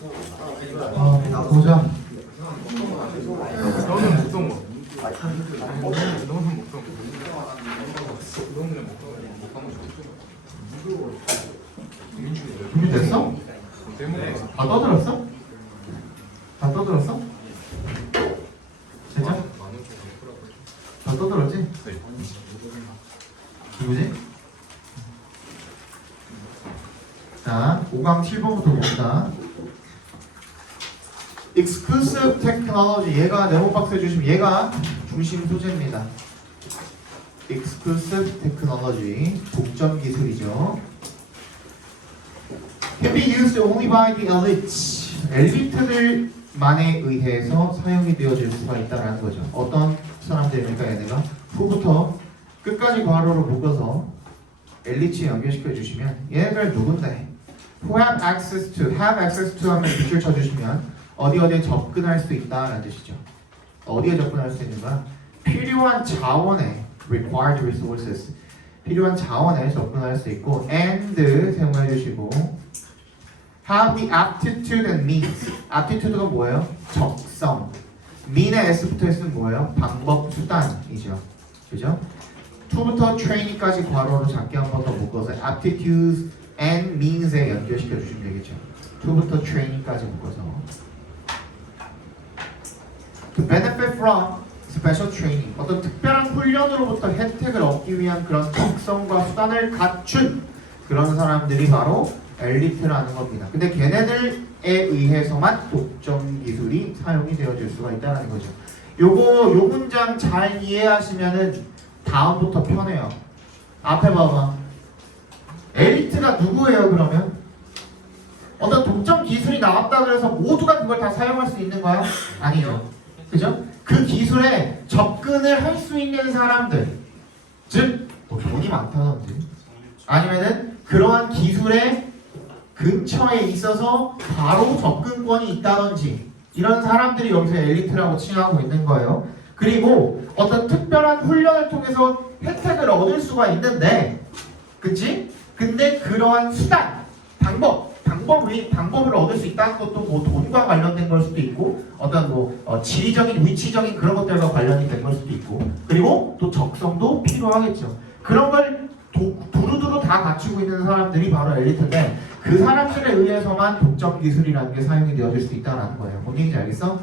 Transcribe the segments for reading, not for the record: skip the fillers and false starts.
보자. 너는 목동 뭐? 너는 목동. 너는 목동. 준비됐어? 때문에 다 떠들었어? 다 떠들었어? 진짜? 다 떠들었지? 네. 누구지? 자, 5강 7번부터 봅시다. Exclusive Technology, 얘가 네모 박스 해주시면 얘가 중심 소재입니다. Exclusive Technology, 독점 기술이죠. Can be used only by the elites. 엘리트들만에 의해서 사용이 되어질 수가 있다는 거죠. 어떤 사람들입니까? 얘네가 후부터 끝까지 괄호로 묶어서 엘리트에 연결시켜 주시면 얘네들 누군데? Who have access to 하면 밑줄 쳐주시면 어디에 접근할 수 있다라는 뜻이죠. 어디에 접근할 수 있는 거야? 필요한 자원에 required resources, 필요한 자원에 접근할 수 있고 and 사용해 주시고 have the aptitude and means. aptitude가 뭐예요? 적성. mean에 s 붙어 있으면 뭐예요? 방법, 수단이죠. 그죠? to부터 training까지 괄호로 작게 한 번 더 묶어서 aptitude and means에 연결시켜 주시면 되겠죠. to부터 training까지 묶어서 to benefit from special training. 어떤 특별한 훈련으로부터 혜택을 얻기 위한 그런 적성과 수단을 갖춘 그런 사람들이 바로 엘리트라는 겁니다. 근데 걔네들에 의해서만 독점 기술이 사용이 되어질 수가 있다는 거죠. 요 문장 잘 이해하시면은 다음부터 편해요. 앞에 봐봐. 엘리트가 누구예요 그러면? 어떤 독점 기술이 나왔다 그래서 모두가 그걸 다 사용할 수 있는 거야? 아니죠. 그죠? 그 기술에 접근을 할 수 있는 사람들, 즉 뭐 돈이 많다든지 아니면은 그러한 기술에 근처에 있어서 바로 접근권이 있다든지 이런 사람들이 여기서 엘리트라고 칭하고 있는 거예요. 그리고 어떤 특별한 훈련을 통해서 혜택을 얻을 수가 있는데, 그치? 근데 그러한 수단, 방법을 얻을 수 있다는 것도 뭐 돈과 관련된 걸 수도 있고 어떤 뭐 지리적인 위치적인 그런 것들과 관련이 된 걸 수도 있고 그리고 또 적성도 필요하겠죠. 그런 걸 두루두루 다 갖추고 있는 사람들이 바로 엘리트인데 그 사람들에 의해서만 독점 기술이라는 게 사용이 되어질 수 있다는 거예요. 뭔 얘기인지 알겠어?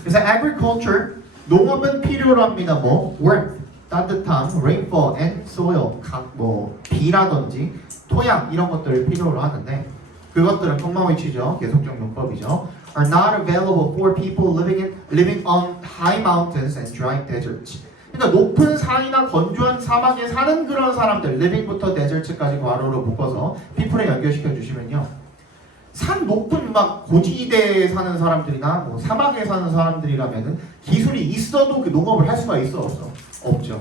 그래서 agriculture, 농업은 필요로 합니다. 뭐 warmth, 따뜻함, rainfall and soil, 뭐 비라든지 토양 이런 것들을 필요로 하는데 그것들은 평마 위치죠. 계속적 용법이죠. are not available for people living on high mountains and dry deserts. 그러니까 높은 산이나 건조한 사막에 사는 그런 사람들, living부터 desert까지 괄호로 묶어서 people에 연결시켜 주시면요. 산 높은 막 고지대에 사는 사람들이나 뭐 사막에 사는 사람들이라면은 기술이 있어도 그 농업을 할 수가 있어 없어? 없죠.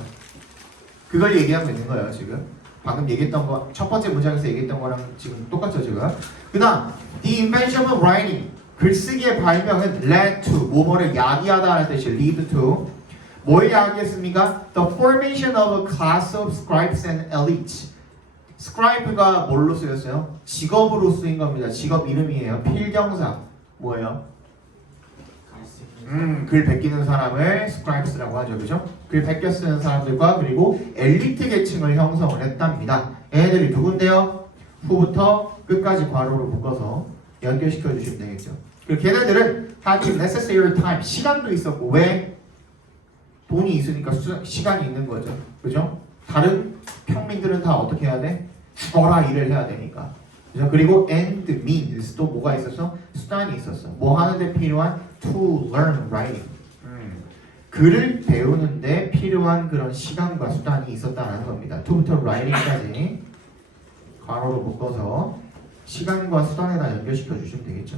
그걸 얘기하고 있는 거예요 지금. 방금 얘기했던 거 첫 번째 문장에서 얘기했던 거랑 지금 똑같죠 지금. 그다음 the invention of writing, 글쓰기의 발명은 led to 뭐뭐를 야기하다라는 뜻이 lead to 뭘 야기했습니까? The formation of a class of scribes and elites. scribe가 뭘로 쓰였어요? 직업으로 쓰인 겁니다. 직업 이름이에요. 필경사 뭐예요? 글 베끼는 사람을 scribes라고 하죠. 그죠? 글 베껴 쓰는 사람들과 그리고 엘리트 계층을 형성을 했답니다. 얘네들이 누군데요? 후부터 끝까지 괄호로 묶어서 연결시켜 주시면 되겠죠. 그리고 걔네들은 had necessary time, 시간도 있었고 왜? 돈이 있으니까 시간이 있는 거죠. 그죠? 다른 평민들은 다 어떻게 해야 돼? 죽어라 일을 해야 되니까. 그죠? 그리고 and means 또 뭐가 있었어? 수단이 있었어. 뭐 하는데 필요한? To learn writing. 글을 배우는데 필요한 그런 시간과 수단이 있었다는 겁니다. to부터 writing까지 괄호로 묶어서 시간과 수단에다 연결시켜 주시면 되겠죠.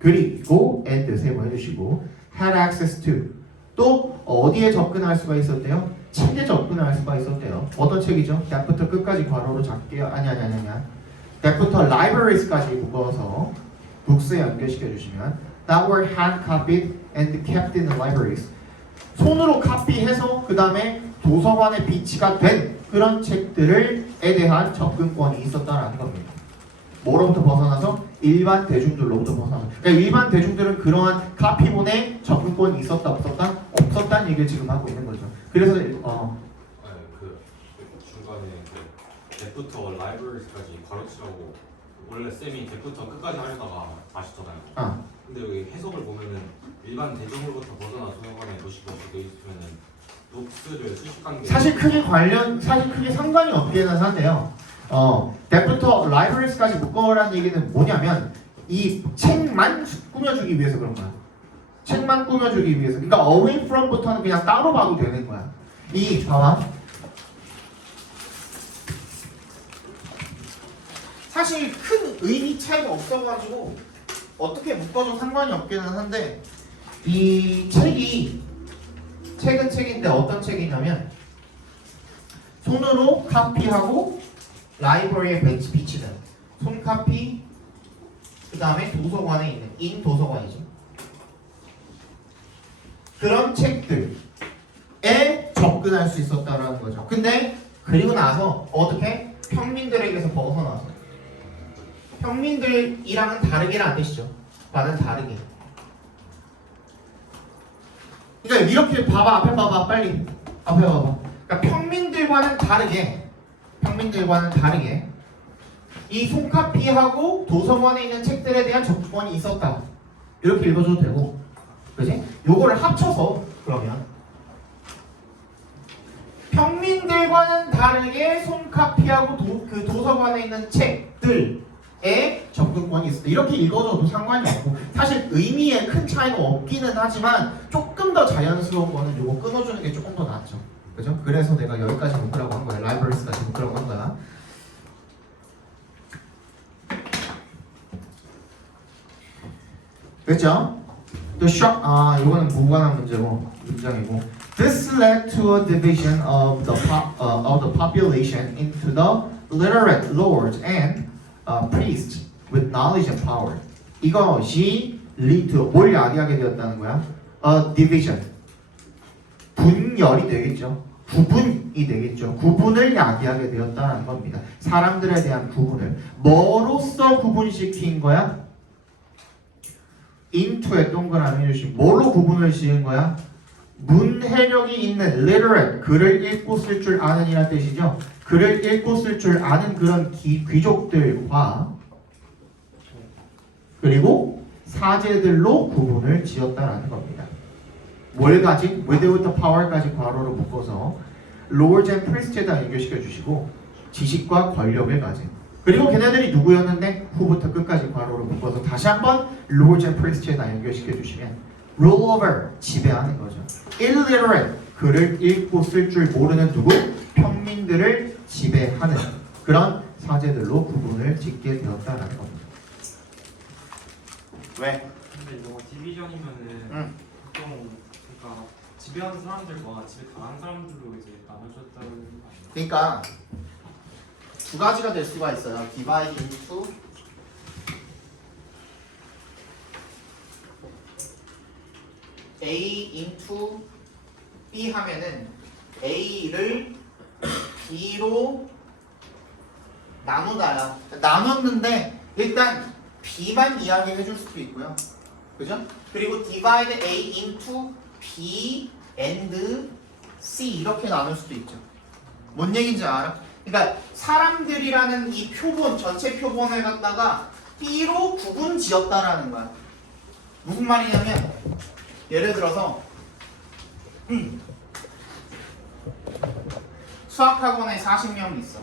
그리고 and 세번 해주시고 had access to 또 어디에 접근할 수가 있었대요? 책에 접근할 수가 있었대요. 어떤 책이죠? that부터 끝까지 괄호로 작게 아니야. that부터 libraries까지 묶어서 books에 연결시켜 주시면 that were hand copied and kept in the libraries. 손으로 카피해서 그 다음에 도서관에 비치가 된 그런 책들에 대한 접근권이 있었다라는 겁니다. 뭐로부터 벗어나서 일반 대중들로부터 벗어나. 그러니까 일반 대중들은 그러한 카피본에 접근권이 있었다 없었다? 없었다는 얘기를 지금 하고 있는 거죠. 그래서 그 중간에 그 뎁부터 라이브러리까지 가르치라고 원래 쌤이 뎁부터 끝까지 하려다가 아시잖아요. 근데 여기 해석을 보면은 일반 대중으로부터 벗어나 소형관에 도시법이 돼 있으면은 녹스를 수식하는 게 사실 크게 상관이 없기는 한데요. 뎁부터 라이브러리까지 묶어라는 얘기는 뭐냐면 이 책만 꾸며주기 위해서 그런 거야. 책만 꾸며주기 위해서. 그러니까 away from부터는 그냥 따로 봐도 되는 거야. 이 봐봐. 사실 큰 의미 차이가 없어가지고 어떻게 묶어도 상관이 없기는 한데 이 책은 책인데 어떤 책이냐면 손으로 카피하고 라이브러리에 비치는 손카피 그 다음에 도서관에 있는 인 도서관이죠. 그런 책들에 접근할 수 있었다라는 거죠. 근데 그리고 나서 어떻게 평민들에게서 벗어나서 평민들이랑은 다르게란 뜻이죠. 말은 다르게. 그러니까 이렇게 봐봐. 앞에 봐봐. 빨리 앞에 봐봐. 그러니까 평민들과는 다르게 이 손카피하고 도서관에 있는 책들에 대한 접근권이 있었다. 이렇게 읽어줘도 되고, 그지? 요거를 합쳐서 그러면 평민들과는 다르게 손카피하고 그 도서관에 있는 책들에 접근권이 있었다. 이렇게 읽어줘도 상관이 없고 사실 의미에 큰 차이가 없기는 하지만 조금 더 자연스러운 거는 요거 끊어주는 게 조금 더 낫죠. 그죠? 그래서 내가 여기까지 묶으라고 한 거야. 라이브러리스까지 묶으라고 한 거야. 그죠? 또 이거는 무관한 문장이고. This led to a division of the population into the literate lords and priests with knowledge and power. 이것이 lead to 뭘 야기하게 되었다는 거야? A division. 분열이 되겠죠. 구분이 되겠죠. 구분을 야기하게 되었다는 겁니다. 사람들에 대한 구분을 뭐로써 구분시킨 거야? into에 동그라미 해주시고 뭘로 구분을 지은 거야? 문해력이 있는 literate, 글을 읽고 쓸 줄 아는 이란 뜻이죠. 글을 읽고 쓸 줄 아는 그런 귀족들과 그리고 사제들로 구분을 지었다라는 겁니다. 뭘 가진? without the power까지 괄호로 묶어서 lords and priest에다 연결시켜 주시고 지식과 권력을 가진. 그리고 걔네들이 누구였는데 후부터 끝까지 괄호로 묶어서 다시 한번 lords and priest에다 연결시켜 주시면 rule over, 지배하는 거죠. illiterate, 글을 읽고 쓸 줄 모르는 누구? 평민들을 지배하는 그런 사제들로 구분을 짓게 되었다라는 겁니다. 왜? 근데 이거 디비전이면은 보통 그러니까 지배하는 사람들과 지배 당한 사람들로 이제 나눠졌다는 거 아니에요? 그러니까 두 가지가 될 수가 있어요. divide into A into B 하면은 A를 B로 나누다야. 나눴는데 일단 B만 이야기해 줄 수도 있고요. 그죠? 그리고 divide A into B and C 이렇게 나눌 수도 있죠. 뭔 얘기인지 알아? 그러니까 사람들이라는 이 표본, 전체 표본을 갖다가 B로 구분 지었다라는 거야. 무슨 말이냐면 예를 들어서 수학학원에 40명이 있어.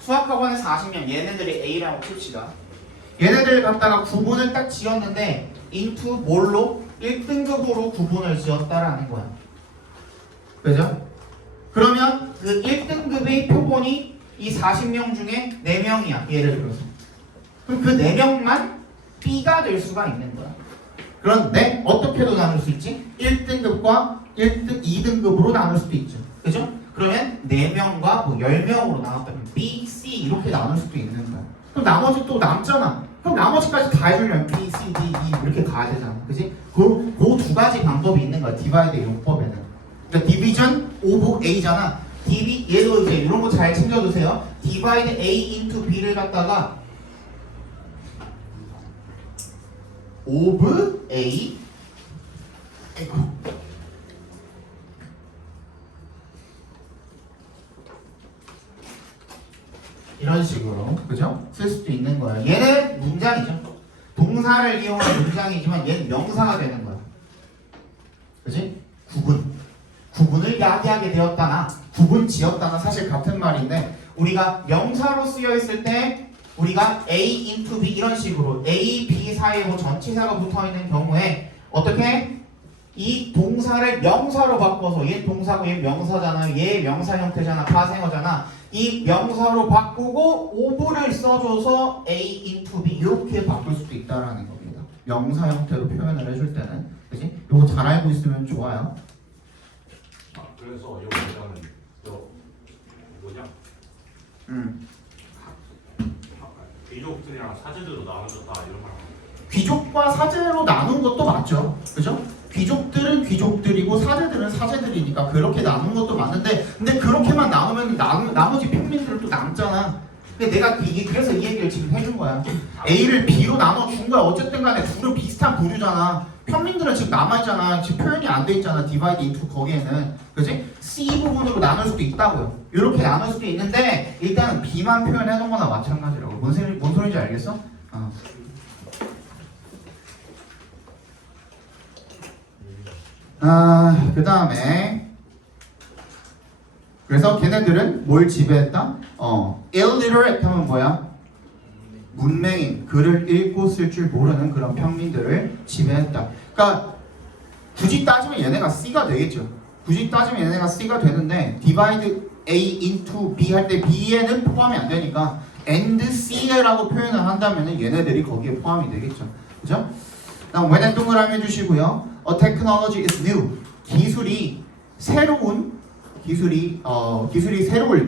수학학원에 40명, 얘네들이 A라고 칩시다. 얘네들 갖다가 구분을 딱 지었는데 into 뭘로? 1등급으로 구분을 지었다라는 거야. 그죠? 그러면 그 1등급의 표본이 이 40명 중에 4명이야. 예를 들어서. 그럼 그 4명만 B가 될 수가 있는 거야. 그런데 어떻게도 나눌 수 있지? 1등급과 2등급으로 나눌 수도 있죠. 그죠? 그러면 4명과 뭐 10명으로 나눴다면 B, C 이렇게 나눌 수도 있는 거야. 그럼 나머지 또 남잖아. 그럼 나머지까지 다 해주려면 B, C, D, E 이렇게 가야 되잖아. 그지? 그 두 가지 방법이 있는 거야. 디바이드 용법에는. 그러니까 디비전 오브 A잖아. 얘도 이제 이런 거 잘 챙겨두세요. 디바이드 A into B를 갖다가 of A 아이고. 이런 식으로 그죠? 쓸 수도 있는 거예요. 얘는 문장이죠. 동사를 이용한 문장이지만 얘는 명사가 되는 거야. 그지? 구분을 야기하게 되었다나 구분 지었다나 사실 같은 말인데 우리가 명사로 쓰여 있을 때 우리가 A into B 이런 식으로 A, B 사이에 뭐 전치사가 붙어 있는 경우에 어떻게 이 동사를 명사로 바꿔서 얘 동사고 얘 명사잖아요. 얘 명사 형태잖아. 파생어잖아. 이 명사로 바꾸고 of를 써줘서 A into B 이렇게 바꿀 수도 있다라는 겁니다. 명사 형태로 표현을 해줄 때는 그지? 이거 잘 알고 있으면 좋아요. 아, 그래서 이거 뭐냐면 뭐냐? 귀족들이랑 사제들로 나눠졌다 이런 말. 귀족과 사제로 나눈 것도 맞죠. 그죠? 귀족들은 귀족들이고 사제들은 사제들이니까 그렇게 나눈 것도 맞는데 근데 그렇게만 나누면 나머지 평민들은 또 남잖아. 근데 내가 그래서 이 얘기를 지금 해준 거야. A를 B로 나눠준 거야. 어쨌든 간에 둘은 비슷한 부류잖아. 평민들은 지금 남아있잖아. 지금 표현이 안 돼 있잖아. divide into 거기에는. 그지? C 부분으로 나눌 수도 있다고요. 이렇게 나눌 수도 있는데 일단은 B만 표현해 놓은 거나 마찬가지라고. 뭔 소리인지 알겠어? 그 다음에 그래서 걔네들은 뭘 지배했다? illiterate 하면 뭐야? 문맹인, 글을 읽고 쓸 줄 모르는 그런 평민들을 지배했다. 그러니까 굳이 따지면 얘네가 C가 되겠죠. 굳이 따지면 얘네가 C가 되는데 divide A into B 할 때 B에는 포함이 안 되니까 and C라고 표현을 한다면 얘네들이 거기에 포함이 되겠죠. 그죠? 다음 when은 동그라미 해주시고요. A technology is new. 기술이 새로울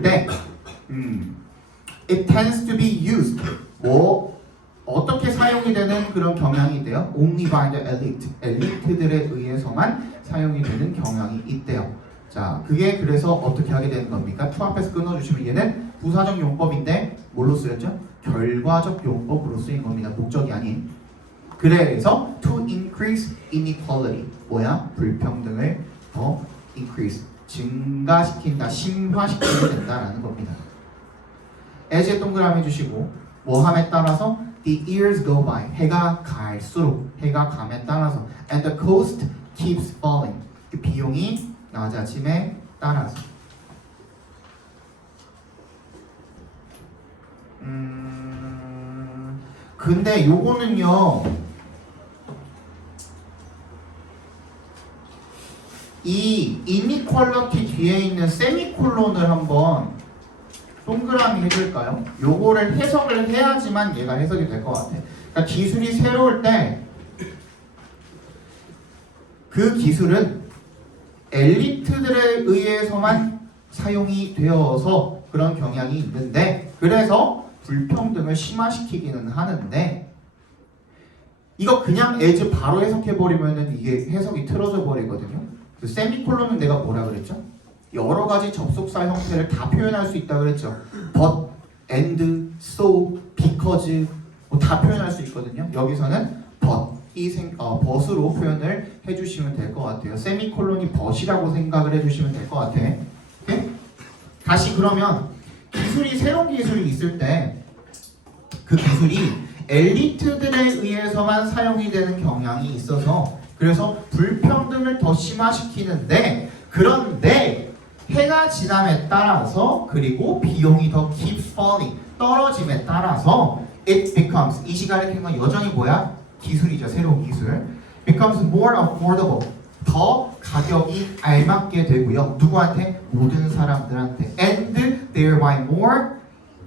때 it tends to be used. 어떻게 사용이 되는 그런 경향이 있대요? Only by the elite. 엘리트들에 의해서만 사용이 되는 경향이 있대요. 자, 그게 그래서 어떻게 하게 되는 겁니까? to 앞에서 끊어주시면 얘는 부사적 용법인데 뭘로 쓰였죠? 결과적 용법으로 쓰인 겁니다. 목적이 아닌. 그래서 to increase inequality 뭐야? 불평등을 더 increase 증가시킨다, 심화시키게 된다라는 겁니다. as에 동그라미 해주시고 뭐함에 따라서 the years go by 해가 갈수록 해가 감에 따라서 and the cost keeps falling 그 비용이 낮아짐에 따라서 근데 요거는요 이 inequality 뒤에 있는 세미콜론을 한번 동그라미 해줄까요? 요거를 해석을 해야지만 얘가 해석이 될 것 같아. 그러니까 기술이 새로울 때 그 기술은 엘리트들에 의해서만 사용이 되어서 그런 경향이 있는데 그래서 불평등을 심화시키기는 하는데 이거 그냥 as 바로 해석해버리면 이게 해석이 틀어져 버리거든요. 그 세미콜론은 내가 뭐라 그랬죠? 여러 가지 접속사 형태를 다 표현할 수 있다 그랬죠. but, and, so, because 뭐 다 표현할 수 있거든요. 여기서는 but but으로 표현을 해주시면 될 것 같아요. 세미콜론이 but이라고 생각을 해주시면 될 것 같아. 오케이? 다시 그러면 새로운 기술이 있을 때 그 기술이 엘리트들에 의해서만 사용이 되는 경향이 있어서 그래서 불평등을 더 심화시키는데 그런데 해가 지남에 따라서 그리고 비용이 더 keep falling 떨어짐에 따라서 it becomes 이 시간에 캔 건 여전히 뭐야? 기술이죠. 새로운 기술 becomes more affordable 더 가격이 알맞게 되고요. 누구한테? 모든 사람들한테 and thereby more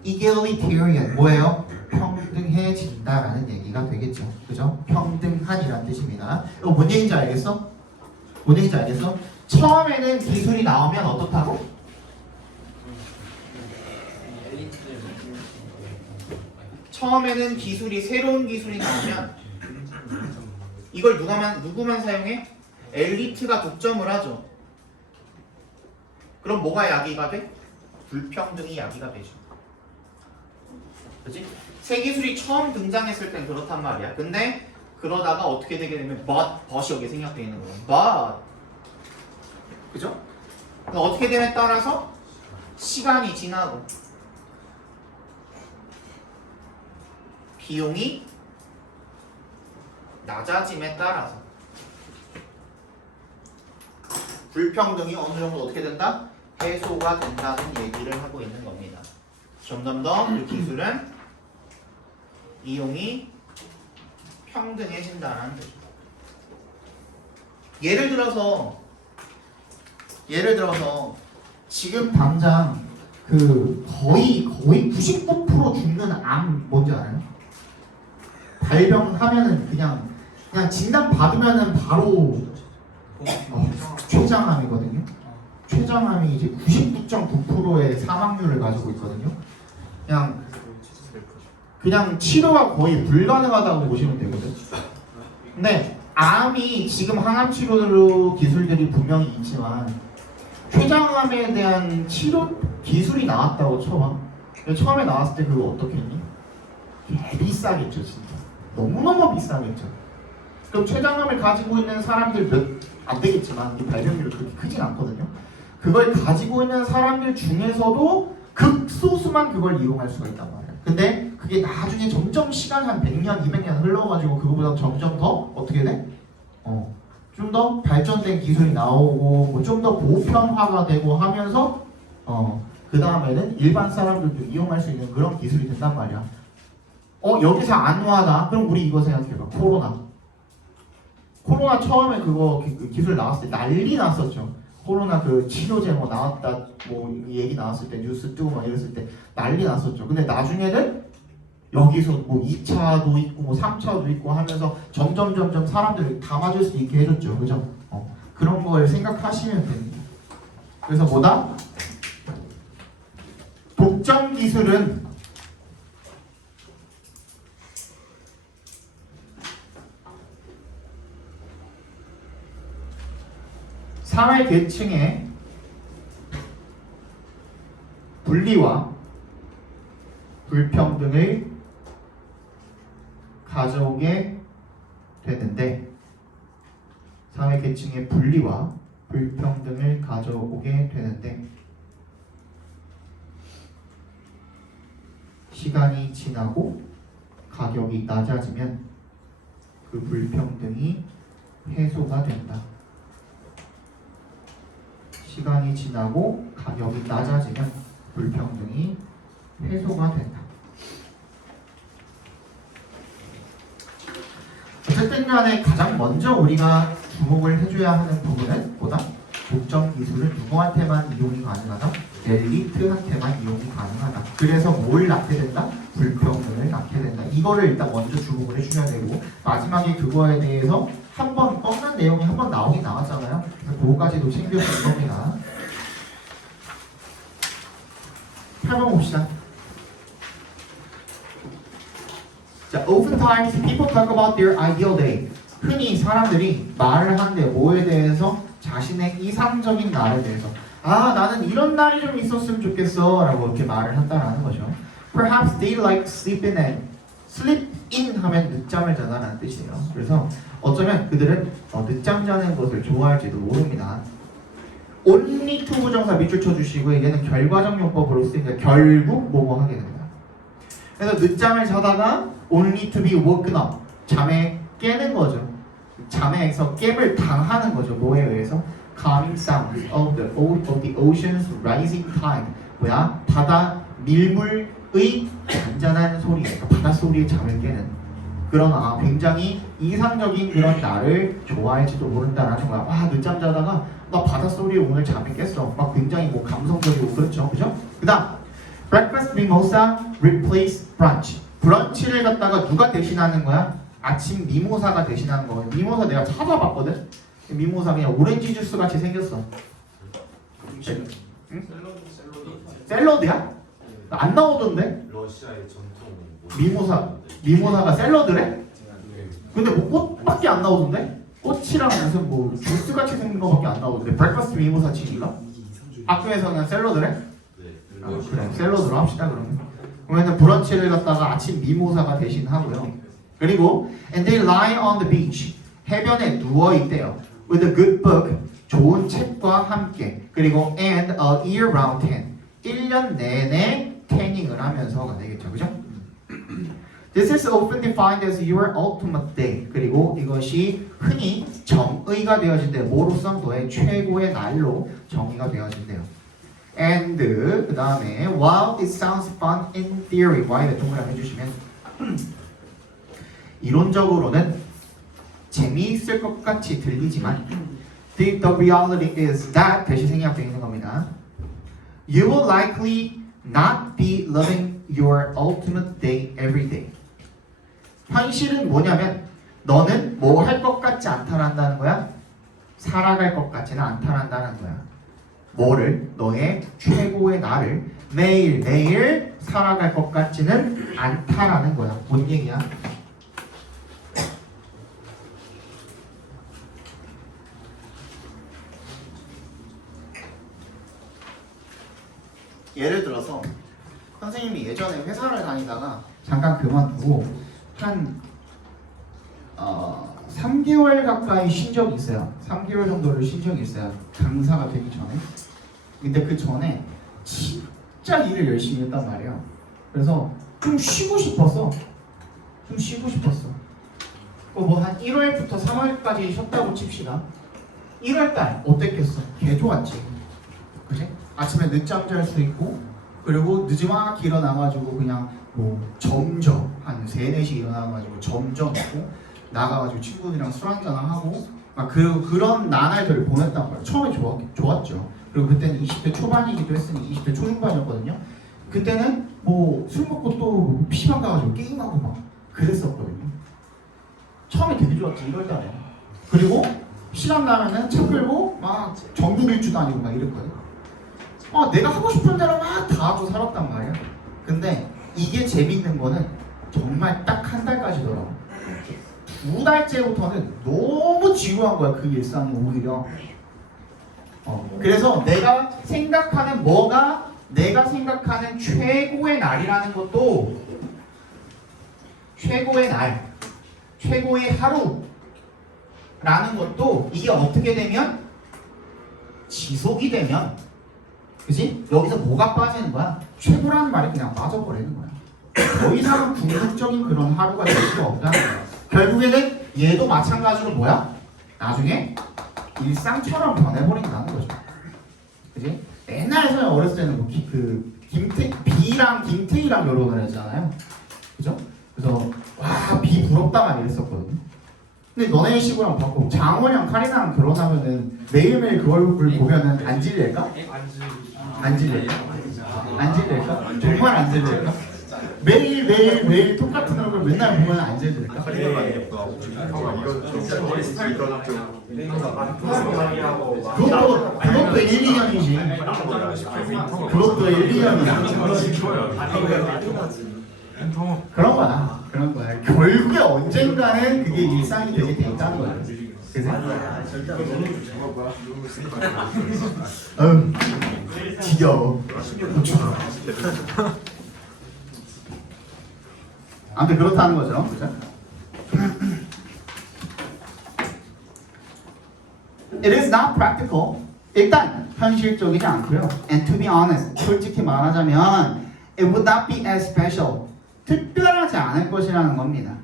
egalitarian 뭐예요? 평등해진다라는 얘기가 되겠죠. 그죠? 평등한이라는 뜻입니다. 이거 뭔 얘기인지 알겠어? 뭔 얘기인지 알겠어? 처음에는 기술이 나오면 어떻다고? 처음에는 새로운 기술이 나오면 이걸 누구만 사용해? 엘리트가 독점을 하죠. 그럼 뭐가 야기가 돼? 불평등이 야기가 되죠. 그렇지? 새 기술이 처음 등장했을 땐 그렇단 말이야. 근데 그러다가 어떻게 되게 되면 but이 여기 생략되어 있는 거예요. but 그죠? 그러니까 어떻게 됨에 따라서 시간이 지나고 비용이 낮아짐에 따라서 불평등이 어느 정도 어떻게 된다? 해소가 된다는 얘기를 하고 있는 겁니다. 점점 더 이 기술은 이용이 평등해진다는 거죠. 예를 들어서 지금 당장 그 거의 99% 죽는 암 뭔지 알아요? 발병하면은 그냥 진단 받으면은 바로 췌장암이거든요. 췌장암이 이제 99.9%의 사망률을 가지고 있거든요. 그냥 치료가 거의 불가능하다고 보시면 되거든요. 근데 암이 지금 항암 치료 기술들이 분명히 있지만 췌장암에 대한 치료 기술이 나왔다고 쳐봐. 처음에 나왔을 때 그거 어떻게 했니? 개 비싸겠죠, 진짜. 너무너무 비싸겠죠. 그럼 췌장암을 가지고 있는 사람들 몇 안 되겠지만 이 발병률이 그렇게 크진 않거든요. 그걸 가지고 있는 사람들 중에서도 극소수만 그걸 이용할 수가 있단 말이에요. 근데 그게 나중에 점점 시간이 한 100년, 200년 흘러가지고 그거보다 점점 더 어떻게 돼? 좀 더 발전된 기술이 나오고 뭐 좀 더 보편화가 되고 하면서 그 다음에는 일반 사람들도 이용할 수 있는 그런 기술이 된단 말이야. 여기서 안와다. 그럼 우리 이거 생각해봐. 코로나 처음에 그거 기술 나왔을 때 난리 났었죠. 코로나 그 치료제 뭐 나왔다 뭐 얘기 나왔을 때 뉴스 뜨고 막 이랬을 때 난리 났었죠. 근데 나중에는 여기서 뭐 2차도 있고 뭐 3차도 있고 하면서 점점 사람들이 다 맞을 수 있게 해줬죠. 그죠? 그런 걸 생각하시면 됩니다. 그래서 뭐다? 독점 기술은 사회 계층의 분리와 불평등을 가져오게 되는데 사회 계층의 분리와 불평등을 가져오게 되는데 시간이 지나고 가격이 낮아지면 그 불평등이 해소가 된다. 시간이 지나고 가격이 낮아지면 불평등이 해소가 된다. 어쨌든 간에 가장 먼저 우리가 주목을 해줘야 하는 부분은 뭐다? 독점 기술은 누구한테만 이용이 가능하다? 엘리트한테만 이용이 가능하다. 그래서 뭘 낳게 된다? 불평등을 낳게 된다. 이거를 일단 먼저 주목을 해주셔야 되고 마지막에 그거에 대해서 한번 꺾는 내용이 한번 나오긴 나왔잖아요. 그래서 그거까지도 챙겨줄 겁니다. 8번 봅시다. 자, oftentimes people talk about their ideal day. 흔히 사람들이 말을 한대 뭐에 대해서? 자신의 이상적인 날에 대해서. 나는 이런 날이 좀 있었으면 좋겠어 라고 이렇게 말을 한다는 거죠. Perhaps they like sleeping in. sleep in 하면 늦잠을 자다라는 뜻이에요. 그래서 어쩌면 그들은 늦잠 자는 것을 좋아할지도 모릅니다. only to 부정사 밑줄 쳐주시고 얘는 결과적 용법으로 쓰니까 결국 뭐뭐 하게 됩니다. 그래서 늦잠을 자다가 only to be woken up. 잠에 깨는 거죠. 잠에서 깨물 당하는 거죠. 뭐에 의해서? calming sounds of the ocean's rising tide. 뭐야? 바다 밀물의 잔잔한 소리, 그러니까 바닷소리에 잠을 깨는 그런 굉장히 이상적인 그런 나를 좋아할지도 모른다라는 거야. 늦잠 자다가 나 바닷소리에 오늘 잠이 깼어. 막 굉장히 뭐 감성적이고 그렇죠. 그죠? 그 다음 breakfast mimosa replace brunch. 브런치를 갖다가 누가 대신하는 거야? 아침 미모사가 대신하는 거예요. 미모사 내가 찾아봤거든? 미모사 그냥 오렌지 주스 같이 생겼어. 응? 샐러드야? 안 나오던데? 러시아의 전통 미모사가 샐러드래? 근데 뭐 꽃밖에 안 나오던데? 꽃이랑 무슨 뭐 주스 같이 생긴 거밖에 안 나오던데? 브렉퍼스트 미모사 치기가? 학교에서는 샐러드래? 네. 그래 샐러드로 합시다 그러면. 그러면 브런치를 갖다가 아침 미모사가 대신 하고요. 그리고 and they lie on the beach. 해변에 누워 있대요. with a good book. 좋은 책과 함께. 그리고 and a year-round tan. 1년 내내 태닝을 하면서가 되겠죠. 그죠? This is often defined as your ultimate day. 그리고 이것이 흔히 정의가 되어진대요. 뭐로서 너의 최고의 날로 정의가 되어진대요. And 그 다음에 while it sounds fun in theory, Y를 동그라미 해주시면 이론적으로는 재미있을 것 같이 들리지만 the reality is that 대시 생략되어 있는 겁니다. You will likely not be loving your ultimate day every day. 현실은 뭐냐면 너는 뭐 할 것 같지 않다란다는 거야? 살아갈 것 같지는 않다란다는 거야. 뭐를? 너의 최고의 날을 매일매일 살아갈 것 같지는 않다라는 거야. 뭔 얘기야? 예를 들어서 선생님이 예전에 회사를 다니다가 잠깐 그만두고 한 3개월 가까이 쉰 적이 있어요. 3개월 정도를 쉰 적이 있어요. 강사가 되기 전에. 근데 그 전에 진짜 일을 열심히 했단 말이에요. 그래서 좀 쉬고 싶었어. 뭐 한 1월부터 3월까지 쉬었다고 칩시다. 1월달 어땠겠어? 개 좋았지. 그지? 아침에 늦잠 잘 수 있고 그리고 늦지막히 일어나가지고 그냥 뭐 점점 한 3, 4시 일어나가지고 점점 먹고 나가가지고 친구들이랑 술 한잔 하고 막 그런 나날들을 보냈단 말이에요. 처음에 좋았죠. 그리고 그때는 20대 초반이기도 했으니 20대 초중반이었거든요. 그때는 뭐 술 먹고 또 PC방 가가지고 게임하고 막 그랬었거든요. 처음에 되게 좋았지 1월달에. 그리고 시간 나면은 차 끌고 막 전국일주 다니고 막 이랬거든. 내가 하고 싶은 대로 막 다 하고 살았단 말이야. 근데 이게 재밌는 거는 정말 딱 한 달까지더라고. 2달째부터는 너무 지루한 거야. 그 일상이 오히려. 그래서 내가 생각하는 최고의 날이라는 것도 최고의 날, 최고의 하루라는 것도 이게 어떻게 되면 지속이 되면 그지? 여기서 뭐가 빠지는 거야? 최고라는 말이 그냥 빠져버리는 거야. 더 이상은 궁극적인 그런 하루가 될 수가 없다는 거야. 결국에는 얘도 마찬가지로 뭐야? 나중에 일상처럼 변해버린다는 거죠. 그지? 맨날 저는 어렸을 때는 뭐 비랑 김태희랑 결혼을 했잖아요. 그죠? 그래서 와, 비 부럽다 막 이랬었거든요. 근데 너네 식구랑 바꾸고 장원이랑 카리나랑 결혼하면은 매일매일 그 얼굴 보면은 안 질릴까? 안 질릴까? 정말 안 질릴까? 매일 똑같은 얼굴 맨날 보면 안 질릴까? 그것도 1, 2년이지. 그것도 1, 2년이지. 그런 거야. 결국에 언젠가는 그게 일상이 되게 돼 있다는 거야. 그지? 지겨워. 아무튼 그렇다는 거죠. 그죠? It is not practical. 일단 현실적이지 않고요. And to be honest, 솔직히 말하자면 it would not be as special. 특별하지 않을 것이라는 겁니다.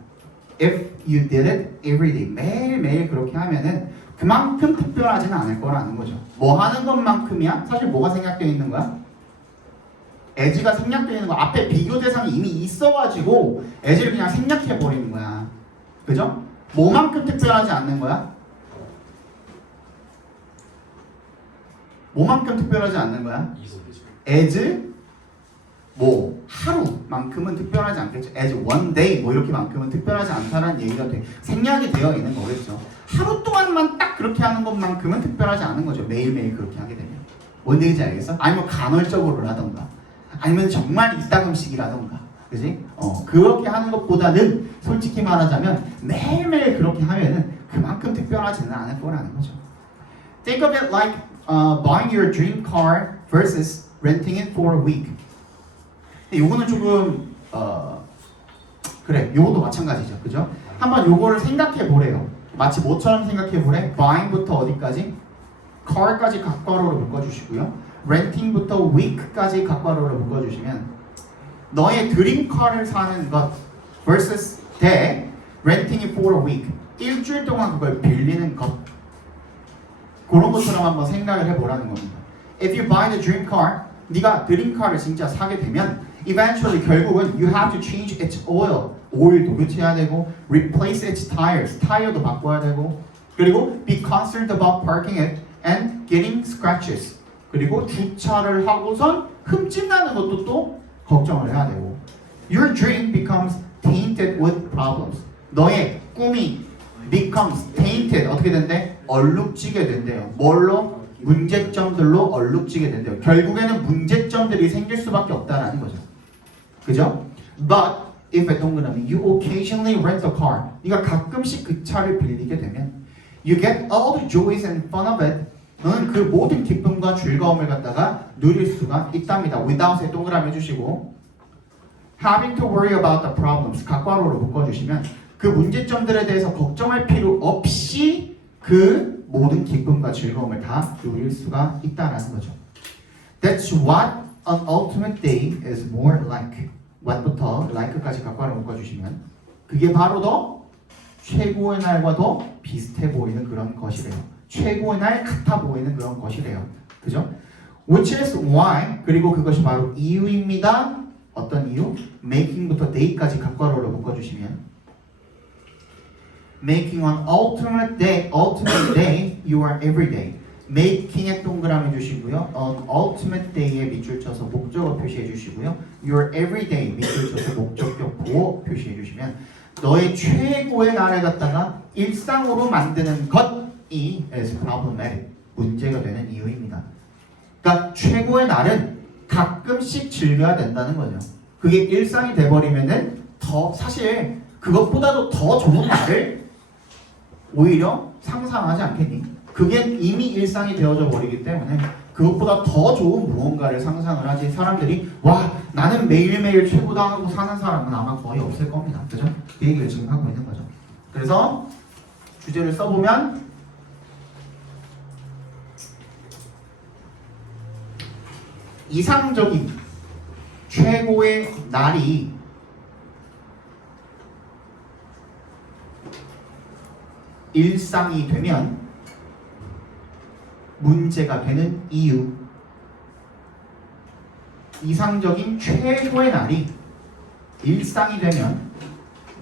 If you did it every day, 매일매일 그렇게 하면은 그만큼 특별하지는 않을 거라는 거죠. 뭐 하는 것만큼이야? 사실 뭐가 생략되어 있는 거야? as가 생략되어 있는 거. 앞에 비교 대상이 이미 있어가지고 as를 그냥 생략해버리는 거야. 그죠? 뭐만큼 특별하지 않는 거야? 뭐만큼 특별하지 않는 거야? as 뭐 하루만큼은 특별하지 않겠죠. as one day 뭐 이렇게만큼은 특별하지 않다는 얘기가 생략이 되어 있는 거겠죠. 하루 동안만 딱 그렇게 하는 것만큼은 특별하지 않은 거죠. 매일매일 그렇게 하게 되면. 뭔 얘기인지 알겠어? 아니면 간헐적으로라던가 아니면 정말 이따금씩이라던가 그지? 그렇게 하는 것보다는 솔직히 말하자면 매일매일 그렇게 하면은 그만큼 특별하지는 않을 거라는 거죠. Think of it like buying your dream car versus renting it for a week. 요거는 조금 그래, 요것도 마찬가지죠. 그죠? 한번 요거를 생각해 보래요. 마치 뭐처럼 생각해 보래? buying부터 어디까지? car까지 각괄호로 묶어주시고요. renting부터 week까지 각괄호로 묶어주시면 너의 드림카를 사는 것 versus 대 renting it for a week 일주일 동안 그걸 빌리는 것 그런 것처럼 한번 생각을 해보라는 겁니다. If you buy the dream car 네가 드림카를 진짜 사게 되면 eventually 결국은 you have to change its oil 오일도 교체해야 되고 replace its tires 타이어도 바꿔야 되고 그리고 be concerned about parking it and getting scratches 그리고 주차를 하고선 흠집 나는 것도 또 걱정을 해야 되고 your dream becomes tainted with problems 너의 꿈이 becomes tainted 어떻게 된대? 얼룩지게 된대요. 뭘로? 문제점들로 얼룩지게 된대요. 결국에는 문제점들이 생길 수밖에 없다라는 거죠. 그죠? But if 동그라미 you occasionally rent a car 네가 가끔씩 그 차를 빌리게 되면 you get all the joys and fun of it 너는 그 모든 기쁨과 즐거움을 갖다가 누릴 수가 있답니다. without에 동그라미 해주시고 having to worry about the problems 각괄호로 묶어주시면 그 문제점들에 대해서 걱정할 필요 없이 그 모든 기쁨과 즐거움을 다 누릴 수가 있다라는 거죠. That's what an ultimate day is more like. what부터 like까지 각괄호 묶어주시면 그게 바로 더 최고의 날과 더 비슷해 보이는 그런 것이래요. 최고의 날 같아 보이는 그런 것이래요. 그죠? Which is why 그리고 그것이 바로 이유입니다. 어떤 이유? making부터 day까지 각괄호로 묶어주시면 making an ultimate day you are every day. making에 동그라미 주시고요. an ultimate day에 밑줄 쳐서 목적어 표시해 주시고요. your every day 밑줄 쳐서 목적격 보호 표시해 주시면 너의 최고의 날을 갖다가 일상으로 만드는 것이 is problematic. 문제가 되는 이유입니다. 그러니까 최고의 날은 가끔씩 즐겨야 된다는 거죠. 그게 일상이 돼버리면은 더 사실 그것보다도 더 좋은 날을 오히려 상상하지 않겠니? 그게 이미 일상이 되어져 버리기 때문에 그것보다 더 좋은 무언가를 상상을 하지 사람들이 와 나는 매일매일 최고다 하고 사는 사람은 아마 거의 없을 겁니다. 그죠? 그 얘기를 지금 하고 있는 거죠. 그래서 주제를 써보면 이상적인 최고의 날이 일상이 되면 문제가 되는 이유 이상적인 최고의 날이 일상이 되면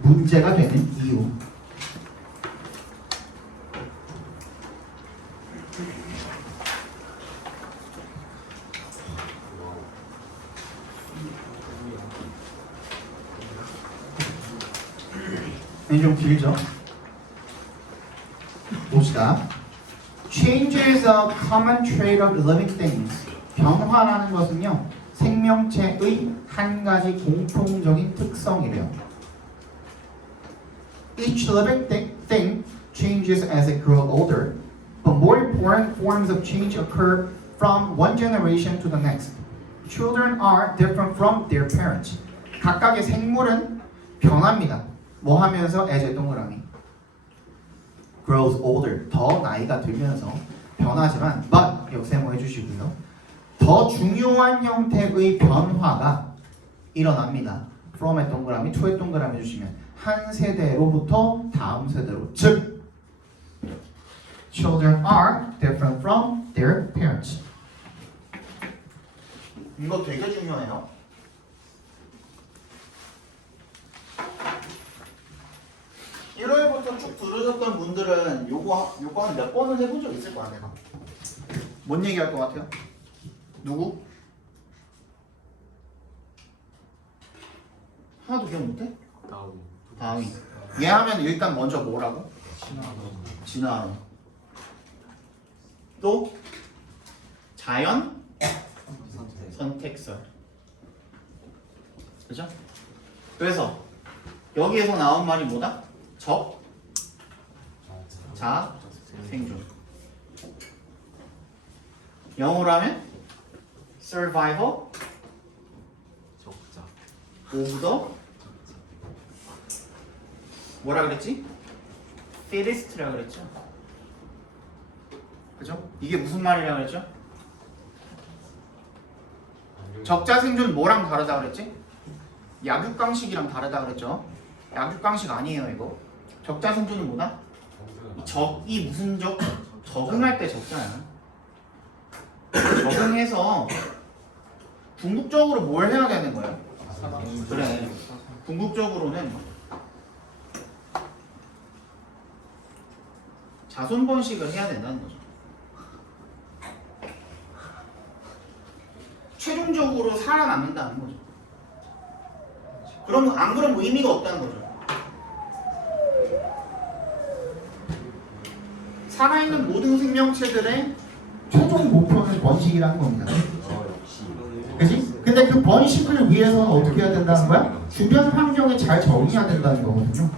문제가 되는 이유 좀 길죠? 봅시다. Change is a common trait of living things. 변화라는 것은요, 생명체의 한 가지 공통적인 특성이래요. Each living thing changes as it grows older, but more important forms of change occur from one generation to the next. Children are different from their parents. 각각의 생물은 변합니다. 뭐 하면서? as 동그라미. grows older. 더 나이가 들면서 변하지만 but 역세모 해주시고요. 더 중요한 형태의 변화가 일어납니다. from의 동그라미, to의 동그라미 해주시면 한 세대로부터 다음 세대로 즉 children are different from their parents. 이거 되게 중요해요. 일요일부터 쭉 들으셨던 분들은 요거 한 몇 번은 해본 적 있을 거야 내가. 뭔 얘기할 것 같아요? 누구? 하나도 기억 못해? 다윈. 얘 하면 일단 먼저 뭐라고? 진화론. 또 자연 선택설. 그죠? 그래서 여기에서 나온 말이 뭐다? 적, 자, 생존. 영어로 하면 survival of the 뭐라 그랬지? fittest라 그랬죠. 그죠? 이게 무슨 말이라 그랬죠? 적자 생존 뭐랑 다르다 그랬지? 약육강식이랑 다르다 그랬죠? 약육강식 아니에요 이거. 적자 생존은 뭐다? 적이 무슨 적? 적응할 때 적자야. 적응해서 궁극적으로 뭘 해야 되는 거야? 그래. 궁극적으로는 자손 번식을 해야 된다는 거죠. 최종적으로 살아남는다는 거죠. 그럼 안 그러면 의미가 없다는 거죠. 살아있는 모든 생명체들의 최종 목표는 번식이라는 겁니다. 그치? 근데 그 번식을 위해서는 어떻게 해야 된다는 거야? 주변 환경에 잘 적응해야 된다는 거거든요.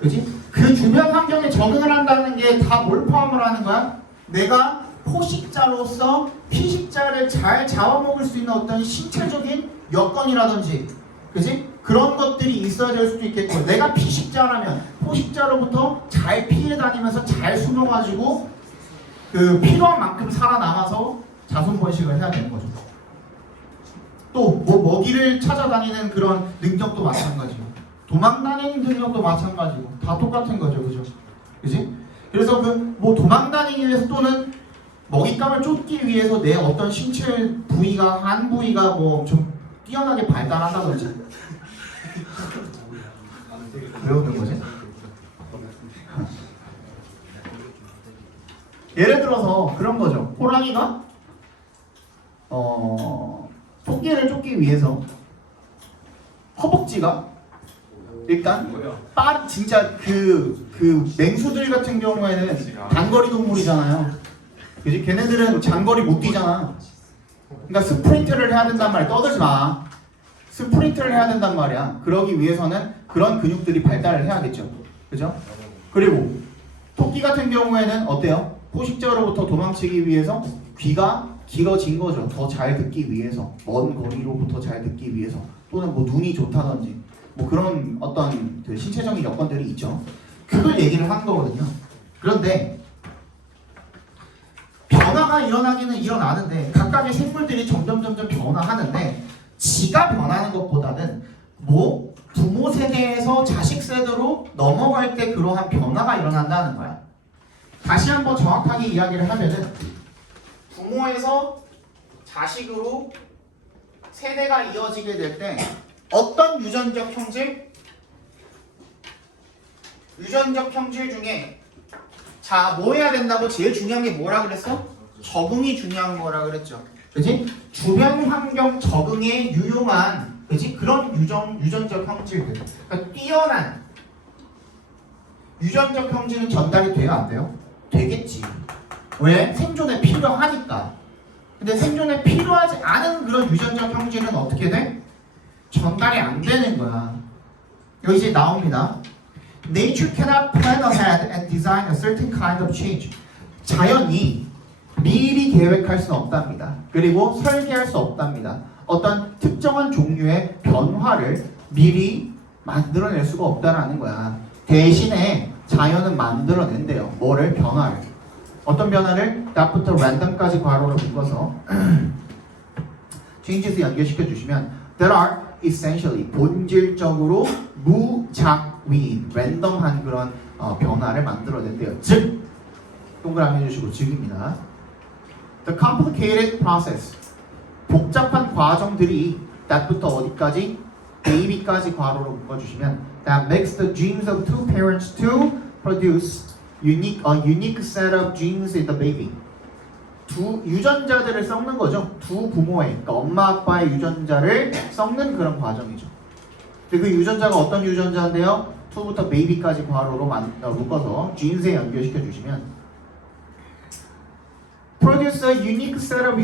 그치? 그 주변 환경에 적응을 한다는 게 다 뭘 포함을 하는 거야? 내가 포식자로서 피식자를 잘 잡아먹을 수 있는 어떤 신체적인 여건이라든지, 그치? 그런 것들이 있어야 될 수도 있겠고, 내가 피식자라면 포식자로부터 잘 피해 다니면서 잘 숨어가지고 그 필요한 만큼 살아남아서 자손 번식을 해야 되는 거죠. 또 뭐 먹이를 찾아다니는 그런 능력도 마찬가지고, 도망다니는 능력도 마찬가지고, 다 똑같은 거죠, 그죠? 그지? 그래서 그 뭐 도망다니기 위해서 또는 먹잇감을 쫓기 위해서 내 어떤 신체 부위가 한 부위가 뭐 좀 뛰어나게 발달한다든지. 왜 웃는 거지? 예를 들어서 그런 거죠. 호랑이가 토끼를 쫓기 위해서 허벅지가 일단 진짜 그 맹수들 같은 경우에는 단거리 동물이잖아요. 그지? 걔네들은 장거리 못 뛰잖아. 그러니까 스프린트를 해야 된단 말이야. 떠들지 마. 스프린트를 해야 된단 말이야. 그러기 위해서는 그런 근육들이 발달을 해야겠죠. 그죠? 그리고 토끼 같은 경우에는 어때요? 포식자로부터 도망치기 위해서 귀가 길어진 거죠. 더 잘 듣기 위해서, 먼 거리로부터 잘 듣기 위해서, 또는 뭐 눈이 좋다든지 뭐 그런 어떤 그 신체적인 여건들이 있죠. 그걸 얘기를 한 거거든요. 그런데 변화가 일어나기는 일어나는데 각각의 생물들이 점점 변화하는데, 지가 변하는 것보다는 뭐 부모 세대에서 자식 세대로 넘어갈 때 그러한 변화가 일어난다는 거야. 다시 한번 정확하게 이야기를 하면은, 부모에서 자식으로 세대가 이어지게 될 때 어떤 유전적 형질? 유전적 형질 중에 자, 뭐 해야 된다고? 제일 중요한 게 뭐라 그랬어? 적응이 중요한 거라 그랬죠. 그지? 주변 환경 적응에 유용한, 그지? 그런 유전적 형질들. 그러니까 뛰어난 유전적 형질은 전달이 돼야 안 돼요? 되겠지. 왜? 생존에 필요하니까. 근데 생존에 필요하지 않은 그런 유전적 형질은 어떻게 돼? 전달이 안 되는 거야. 여기 이제 나옵니다. Nature cannot plan ahead and design a certain kind of change. 자연이 미리 계획할 수는 없답니다. 그리고 설계할 수 없답니다. 어떤 특정한 종류의 변화를 미리 만들어낼 수가 없다라는 거야. 대신에 자연은 만들어낸대요. 뭐를? 변화를. 어떤 변화를? that부터 random까지 괄호를 묶어서 changes 연결시켜 주시면 there are essentially 본질적으로 무작위인 랜덤한 그런 변화를 만들어낸대요. 즉 동그라미 해주시고 즉입니다. The complicated process 복잡한 과정들이 that부터 어디까지? baby까지 괄호로 묶어주시면 that makes the genes of two parents to produce a unique set of genes in the baby. 두 유전자들을 섞는 거죠. 두 부모의, 그러니까 엄마 아빠의 유전자를 섞는 그런 과정이죠. 근데 그 유전자가 어떤 유전자인데요? 2부터 baby까지 괄호로 묶어서 genes에 연결시켜 주시면 produce a unique set of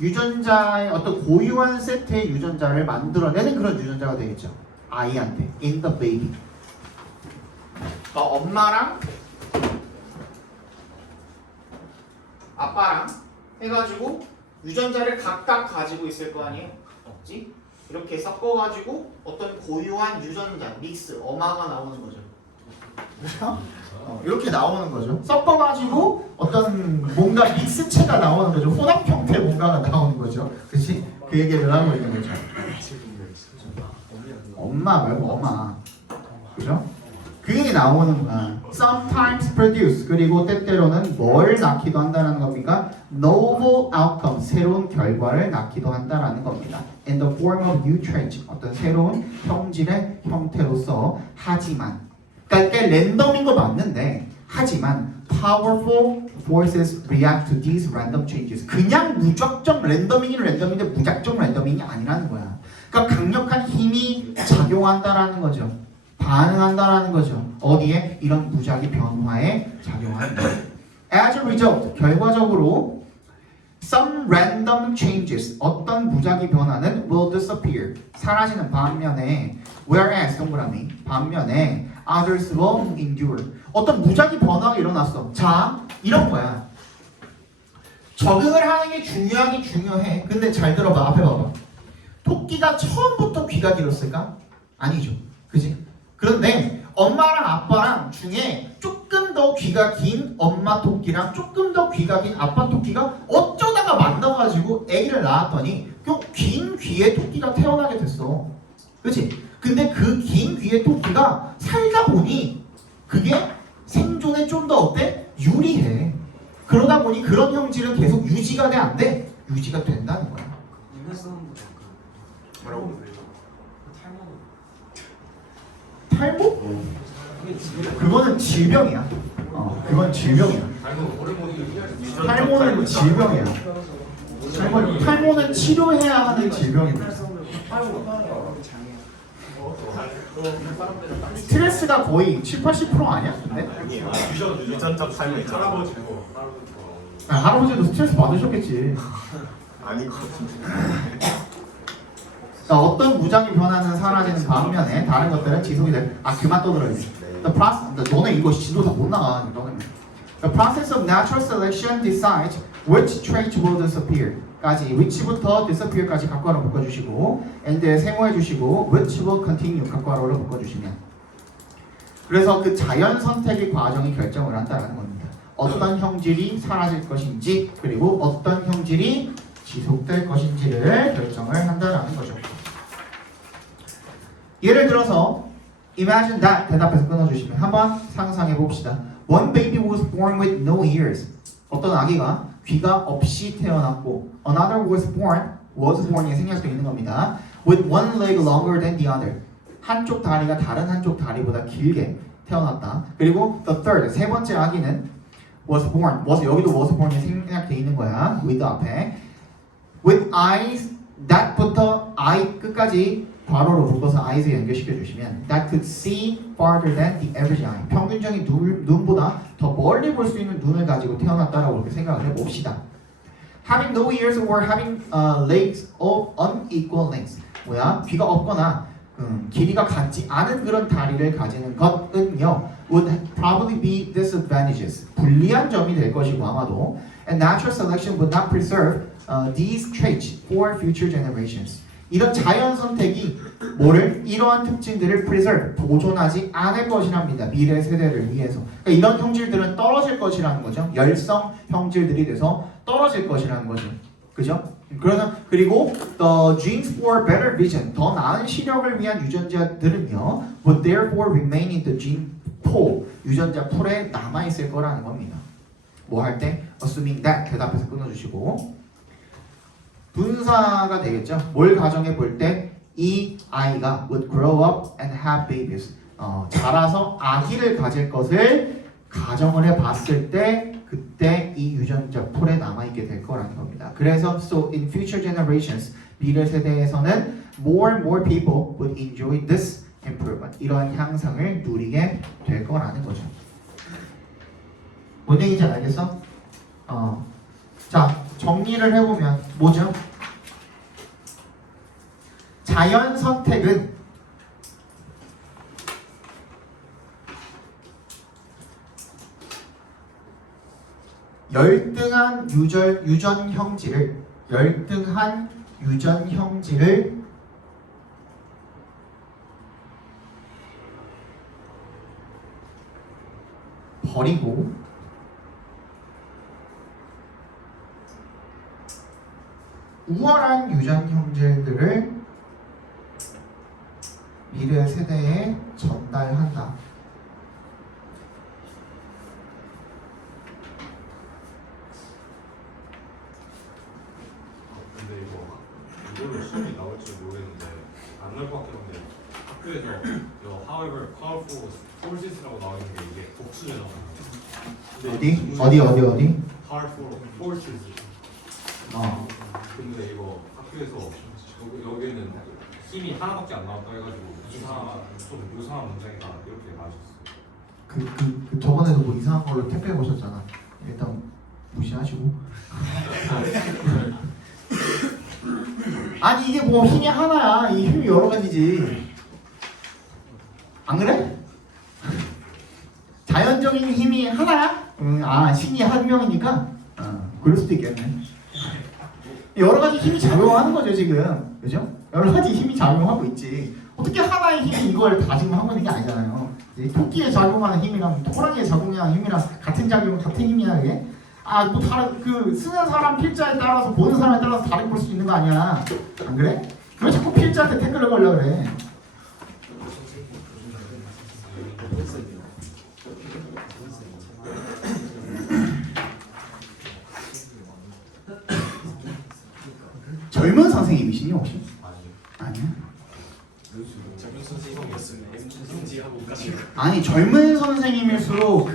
유전자의 어떤 고유한 세트의 유전자를 만들어내는 그런 유전자가 되겠죠. 아이한테 in the baby. 그러니까 엄마랑 아빠랑 해가지고 유전자를 각각 가지고 있을 거 아니에요? 없지? 이렇게 섞어가지고 어떤 고유한 유전자, 믹스, 어마가 나오는 거죠. 그렇죠? 이렇게 나오는 거죠. 섞어가지고 어떤 뭔가 믹스체가 나오는 거죠. 혼합 형태 뭔가가 나오는 거죠. 그렇지? 그 얘기를 하고 있는 거죠. 엄마 말고 엄마. 그죠? 그게 나오는 거야. Sometimes produce. 그리고 때때로는 뭘 낳기도 한다는 겁니까? Novel outcome. 새로운 결과를 낳기도 한다는 겁니다. In the form of new traits. 어떤 새로운 형질의 형태로서 하지만. 그러니까 이게 랜덤인 거 맞는데 하지만 powerful forces react to these random changes. 그냥 무작정 랜덤이긴 랜덤인데 무작정 랜덤이 아니라는 거야. 그러니까 강력한 힘이 작용한다라는 거죠. 반응한다라는 거죠. 어디에? 이런 무작위 변화에 작용한다. As a result, 결과적으로 some random changes, 어떤 무작위 변화는 will disappear, 사라지는 반면에 whereas, 동그라미, 반면에 others will endure. 어떤 무작위 변화가 일어났어. 자, 이런 거야. 적응을 하는 게 중요하긴 중요해. 근데 잘 들어봐. 앞에 봐봐. 토끼가 처음부터 귀가 길었을까? 아니죠. 그지? 그런데 엄마랑 아빠랑 중에 조금 더 귀가 긴 엄마 토끼랑 조금 더 귀가 긴 아빠 토끼가 어쩌다가 만나가지고 애기를 낳았더니 그 긴 귀의 토끼가 태어나게 됐어. 그치? 근데 그 긴 귀의 토끼가 살다 보니 그게 생존에 좀 더 어때? 유리해. 그러다 보니 그런 형질은 계속 유지가 돼? 안 돼? 유지가 된다는 거야. 뭐라고? 탈모? 그거는 질병이야. 그건 질병이야. 탈모는 질병이야. 탈모는 치료해야 하는 질병입니다. 스트레스가 거의 7~80% 아니야? 근데? 유전적 삶을 할아버지고 할아버지도 스트레스 받으셨겠지. 아닌 것 같은데. 자, 어떤 무작위 변화는 사라지는 반면에 다른 것들은 지속이 될. 그만 떠들어야지. The process. 너네 이거 지도사 못 나가. 너네. The process of natural selection decides which traits will disappear. 까지 which부터 disappear까지 각괄호 묶어주시고 and에 세모해주시고 which will continue 각괄호로 묶어주시면. 그래서 그 자연 선택의 과정이 결정을 한다는 겁니다. 어떤 형질이 사라질 것인지 그리고 어떤 형질이 지속될 것인지를 결정을 한다는 거죠. 예를 들어서 imagine that 대답해서 끊어주시면 한번 상상해 봅시다. One baby was born with no ears. 어떤 아기가 귀가 없이 태어났고 another was born이 생략되어 있는 겁니다. With one leg longer than the other. 한쪽 다리가 다른 한쪽 다리보다 길게 태어났다. 그리고 the third, 세 번째 아기는 was born. 여기도 was born이 생략되어 있는 거야. with 앞에. With eyes, that부터 eye 끝까지 괄호로 묶어서 eyes에 연결시켜 주시면 that could see farther than the average eye. 평균적인 눈보다 더 멀리 볼 수 있는 눈을 가지고 태어났다라고 그렇게 생각을 해봅시다. Having no ears or having legs of unequal length. 귀가 없거나 길이가 같지 않은 그런 다리를 가지는 것은요 would probably be disadvantages. 불리한 점이 될 것이고 아마도 and natural selection would not preserve these traits for future generations. 이런 자연 선택이 이러한 특징들을 preserve, 보존하지 않을 것이랍니다. 미래 세대를 위해서. 그러니까 이런 형질들은 떨어질 것이라는 거죠. 열성 형질들이 돼서 떨어질 것이라는 거죠. 그죠? 그리고 the genes for better vision, 더 나은 시력을 위한 유전자들은요 would therefore remain in the gene pool, 유전자 풀에 남아있을 거라는 겁니다. 뭐 할 때? assuming that 대답해서 끊어주시고 분사가 되겠죠. 뭘 가정해 볼 때 이 아이가 would grow up and have babies. 자라서 아기를 가질 것을 가정을 해봤을 때 그때 이 유전자 풀에 남아있게 될 거라는 겁니다. 그래서 so in future generations 미래 세대에서는 more and more people would enjoy this improvement. 이러한 향상을 누리게 될 거라는 거죠. 뭔 얘기인지 알겠어? 자, 정리를 해보면 뭐죠? 자연 선택은 열등한 유전 형질을 버리고 우월한 유전 형질들을 미래 세대에 전달한다. 근데 이거는 시험이 나올지 모르겠는데 안 나올 것 같긴 한데 학교에서 이거 however powerful forces라고 나와 있는 게 이게 복수잖아요. 어디? powerful forces. 근데 이거 학교에서 여기에는 힘이 하나밖에 안 나왔다 해가지고 이상한 좀 요상한 문장이다 이렇게 말하셨어요. 저번에도 뭐 이상한 걸로 택배 오셨잖아. 일단 무시하시고. 아니 이게 뭐 힘이 하나야. 이 힘이 여러 가지지. 안 그래? 자연적인 힘이 하나야? 신이 한 명이니까. 그럴 수도 있겠네. 여러 가지 힘이 작용하는 거죠 지금, 그죠? 여러 가지 힘이 작용하고 있지. 어떻게 하나의 힘이 이걸 다 지금 하고 있는 게 아니잖아요. 토끼에 작용하는 힘이랑 호랑이에 작용하는 힘이랑 같은 힘이야 이게? 뭐 다른 쓰는 사람 필자에 따라서 보는 사람에 따라서 다르게 볼 수 있는 거 아니야? 안 그래? 왜 자꾸 필자한테 태클을 걸려 그래? 젊은 선생님이시니 혹시? 아니요. 젊은 선생님이었으면 MG하고 가지고 아니 젊은 선생님일수록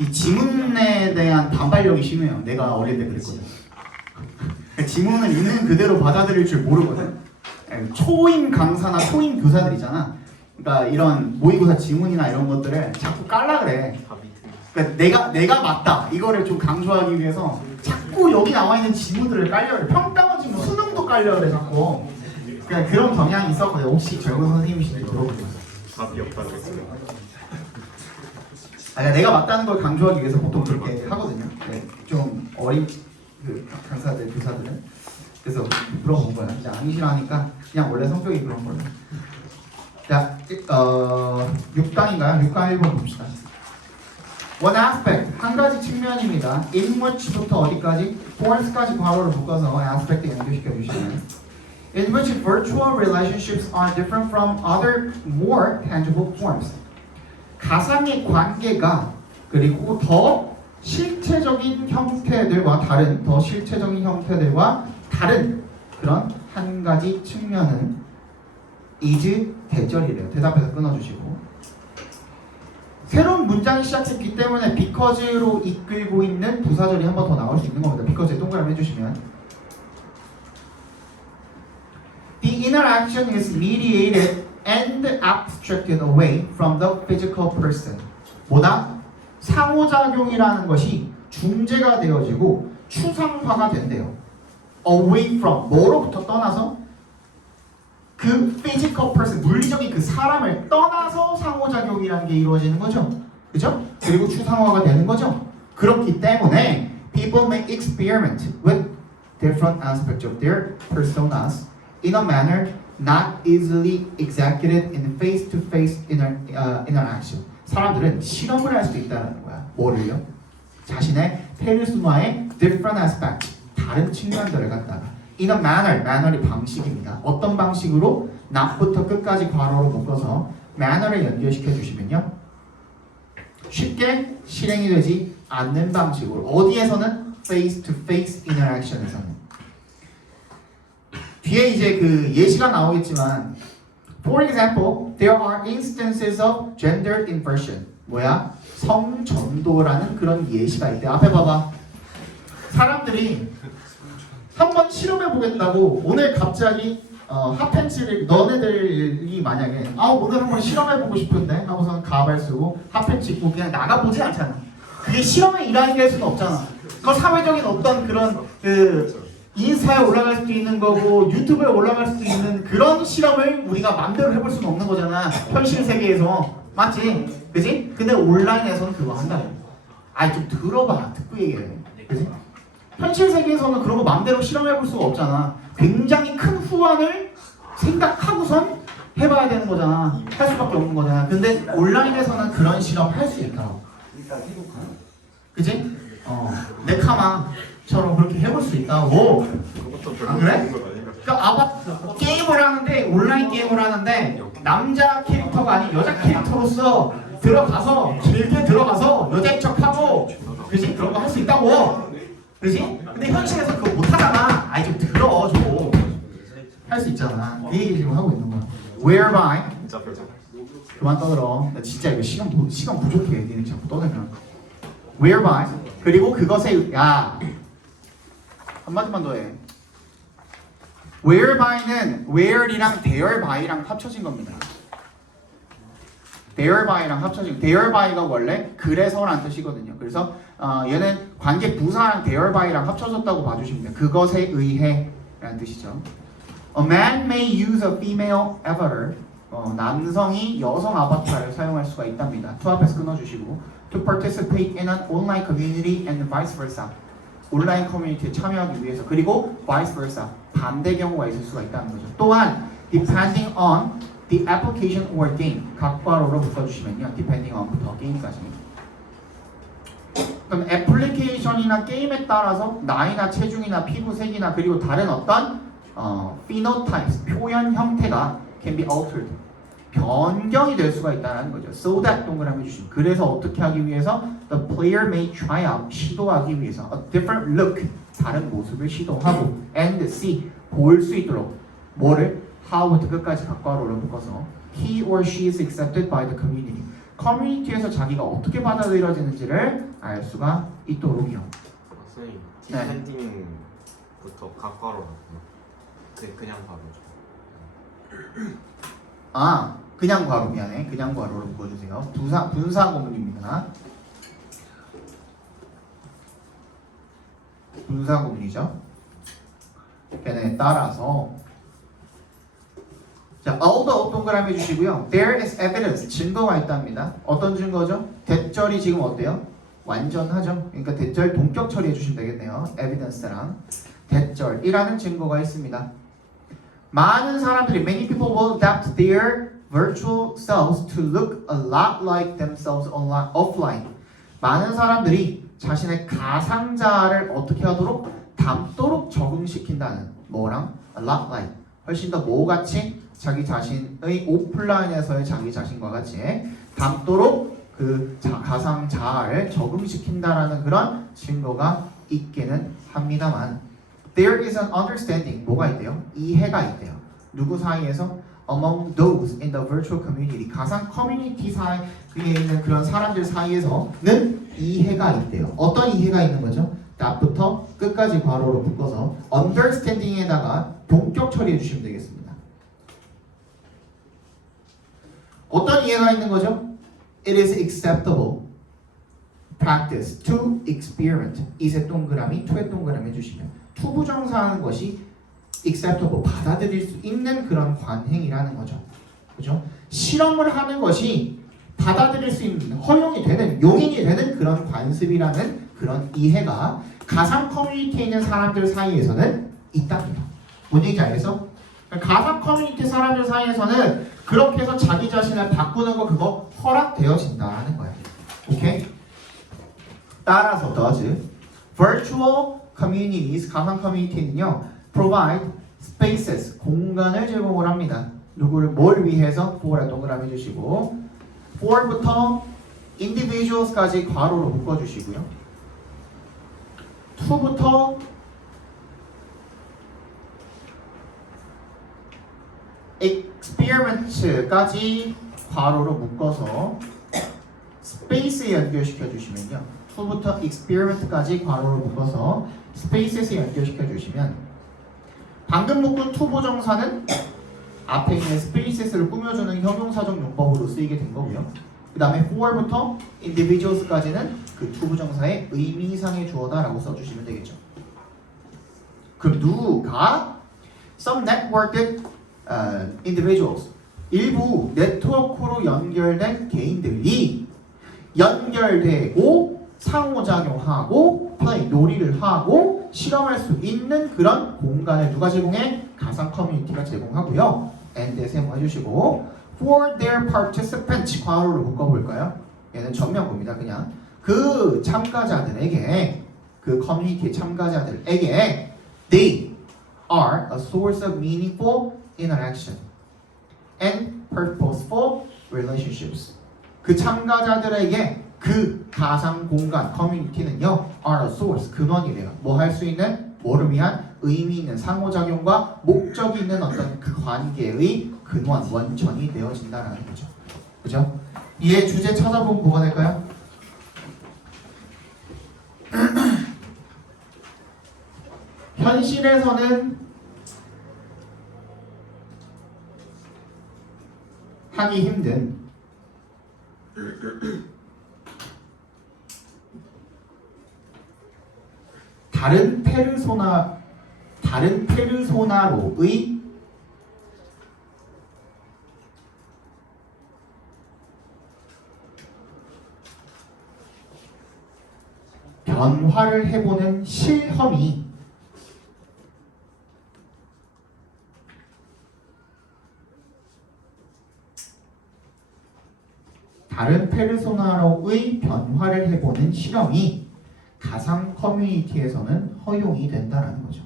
이 지문에 대한 단발력이 심해요. 내가 어릴 때 그랬거든. 지문은 있는 그대로 받아들일 줄 모르거든. 초임 강사나 초임 교사들 있잖아. 그러니까 이런 모의고사 지문이나 이런 것들을 자꾸 깔라 그래. 그러니까 내가 맞다 이거를 좀 강조하기 위해서 자꾸 여기 나와 있는 지문들을 깔려 그래. 평가원 지문 수능도 깔려 그래 자꾸. 그러니까 그런 경향이 있었거든. 혹시 젊은 선생님이신지 물어보세요. 답이 없다고 했어요. 그러니까 내가 맞다는 걸 강조하기 위해서 보통 그렇게 하거든요. 네, 좀 어린 강사들, 교사들은. 그래서 물어본 거야. 이제 아니시라 하니까 그냥 원래 성격이 그런 걸로. 자, 6단인가요? 6단 1번 봅시다. One aspect, 한 가지 측면입니다. In which부터 어디까지? force까지 괄호를 묶어서 aspect 연결시켜 주시면 In which virtual relationships are different from other more tangible forms. 가상의 관계가 그리고 더 실체적인 형태들과 다른 그런 한 가지 측면은 is 대절이래요. 대답해서 끊어주시고 새로운 문장이 시작했기 때문에 because로 이끌고 있는 부사절이 한 번 더 나올 수 있는 겁니다. because에 동그라미 해주시면 The interaction is mediated and abstracted away from the physical person. 뭐다? 상호작용이라는 것이 중재가 되어지고 추상화가 된대요. Away from, 뭐로부터 떠나서? 그 physical person, 물리적인 그 사람을 떠나서 상호작용이라는 게 이루어지는 거죠. 그죠? 그리고 추상화가 되는 거죠. 그렇기 때문에 people may experiment with different aspects of their personas in a manner not easily executed in face-to-face interaction. 사람들은 실험을 할 수 있다는 거야. 뭐를요? 자신의 페르소나의 different aspect, 다른 측면들을 갖다가 in a manner, manner이 방식입니다. 어떤 방식으로 not부터 끝까지 괄호로 묶어서 manner을 연결시켜 주시면요. 쉽게 실행이 되지 않는 방식으로. 어디에서는? face-to-face interaction에서는. 뒤에 이제 그 예시가 나오겠지만 For example, there are instances of gender inversion. 뭐야? 성전도라는 그런 예시가 있대. 앞에 봐봐. 사람들이 한번 실험해 보겠다고 오늘 갑자기 핫팬츠를 너네들이 만약에 오늘 한번 실험해 보고 싶은데 하고서 가발 쓰고 핫팬츠 입고 그냥 나가보지 않잖아. 그게 실험의 일환이 될 수는 없잖아. 그건 사회적인 어떤 그런 인스타에 올라갈 수도 있는 거고 유튜브에 올라갈 수도 있는 그런 실험을 우리가 맘대로 해볼 수는 없는 거잖아. 현실 세계에서. 맞지? 그지? 근데 온라인에서는 그거 한다고. 좀 들어봐. 듣고 얘기해. 그지? 현실 세계에서는 그런 거 맘대로 실험해볼 수가 없잖아. 굉장히 큰 후환을 생각하고선 해봐야 되는 거잖아. 할 수밖에 없는 거잖아. 근데 온라인에서는 그런 실험 할 수 있다고. 그지? 네카마처럼 그렇게 해볼 수 있다고. 그것도 아, 별로 그래? 좋은 건 아닌 것 같아요. 그러니까 게임을 하는데 온라인 게임을 하는데 남자 캐릭터가 아닌 여자 캐릭터로서 들어가서 길게 들어가서 여자인 척하고 그지? 그런 거 할 수 있다고. 그지? 근데 현실에서 그거 못 하잖아. 아이 좀 들어 좀. 할 수 있잖아. 이 얘기 지금 하고 있는 거야. Whereby 진짜 별로. 그만 떠들어. 나 진짜 이거 시간 부족해. 니네 자꾸 떠들면. Whereby 그리고 그것에 야 한마디만 더 해. Whereby는 where이랑 thereby랑 합쳐진 겁니다. thereby랑 합쳐진 thereby가 원래 그래서란 뜻이거든요. 그래서 얘는 관계 부사랑 thereby랑 합쳐졌다고 봐주시면 돼요. 그것에 의해라는 뜻이죠. A man may use a female avatar. 남성이 여성 아바타를 사용할 수가 있답니다. to 앞에서 끊어주시고 to participate in an online community and vice versa. 온라인 커뮤니티에 참여하기 위해서 그리고 vice versa 반대 경우가 있을 수가 있다는 거죠. 또한 depending on the application or game 각괄호로 묶어주시면요. depending on부터 게임까지. 그럼 애플리케이션이나 게임에 따라서 나이나 체중이나 피부색이나 그리고 다른 어떤 phenotypes 표현 형태가 can be altered 변경이 될 수가 있다는 거죠. So that 동그라미 주시면 그래서 어떻게 하기 위해서 the player may try out 시도하기 위해서 a different look 다른 모습을 시도하고 and see 볼 수 있도록 뭐를 how부터 끝까지 각괄호로 묶어서 he or she is accepted by the community 커뮤니티에서 자기가 어떻게 받아들여지는지를 알 수가 있도록이요. 선생님, 네. 디펜딩부터 각괄호 그냥 바로죠. 그냥 괄호 미안해. 그냥 괄호로 묶어주세요. 분사 구문입니다. 분사 구문이죠. 걔네 따라서 자, although 동그라미 해주시고요. There is evidence 증거가 있답니다. 어떤 증거죠? 대절이 지금 어때요? 완전하죠. 그러니까 대절 동격 처리해 주시면 되겠네요. evidence랑 대절이라는 증거가 있습니다. 많은 사람들이 many people will adapt their virtual selves to look a lot like themselves online, offline. 많은 사람들이 자신의 가상자를 어떻게 하도록 닮도록 적응시킨다는 뭐랑 a lot like 훨씬 더 뭐같이 자기 자신의 오프라인에서의 자기 자신과 같이 닮도록 그 가상자아를 적응시킨다라는 그런 증거가 있기는 합니다만 there is an understanding 뭐가 있대요? 이해가 있대요. 누구 사이에서? among those in the virtual community 가상 커뮤니티 사이에 있는 그런 사람들 사이에서는 이해가 있대요. 어떤 이해가 있는 거죠? that부터 끝까지 괄호로 묶어서 understanding에다가 동격 처리해 주시면 되겠습니다. 어떤 이해가 있는 거죠? It is acceptable practice to experiment. 이세 동그라미, to에 동그라미 해주시면 투부정사하는 것이 acceptable 받아들일 수 있는 그런 관행이라는 거죠. 그죠? 실험을 하는 것이 받아들일 수 있는 허용이 되는 용인이 되는 그런 관습이라는 그런 이해가 가상 커뮤니티에 있는 사람들 사이에서는 있답니다. 뭔 얘기인지 알겠어? 가상 커뮤니티 사람들 사이에서는 그렇게 해서 자기 자신을 바꾸는 거 그거 허락되어진다는 거예요. 오케이? 따라서 does virtual communities 가상 커뮤니티는요 provide spaces 공간을 제공을 합니다. 누구를 뭘 위해서? for에 동그라미 주시고 for부터 individuals까지 괄호로 묶어주시고요. to부터 experiment까지 괄호로 묶어서 space에 연결시켜 주시면요. to부터 experiment까지 괄호로 묶어서 space에 연결시켜 주시면 방금 묶은 투부정사는 앞에 있는 spaces를 꾸며주는 형용사적 용법으로 쓰이게 된 거고요. 그 다음에 for부터 individuals까지는 그 투부정사의 의미상의 주어다라고 써주시면 되겠죠. 그럼 누가 some networked individuals 일부 네트워크로 연결된 개인들이 연결되고 상호작용하고 플레이 놀이를 하고 실험할 수 있는 그런 공간을 누가 제공해? 가상 커뮤니티가 제공하고요. and에 세모해주시고 for their participants 괄호로 묶어볼까요? 얘는 전면구입니다. 그냥 그 참가자들에게 그 커뮤니티 참가자들에게 they are a source of meaningful interaction and purposeful relationships. 그 참가자들에게 그 가상 공간 커뮤니티는요 are a source 근원이래요. 뭐 할 수 있는 뭐를 위한 의미 있는 상호작용과 목적이 있는 어떤 그 관계의 근원 원천이 되어진다라는 거죠. 그죠? 이해 주제 찾아보면 뭐가 될까요? 현실에서는 하기 힘든 다른 페르소나로의 변화를 해보는 실험이 다른 페르소나로의 변화를 해보는 실험이 가상 커뮤니티에서는 허용이 된다는 거죠.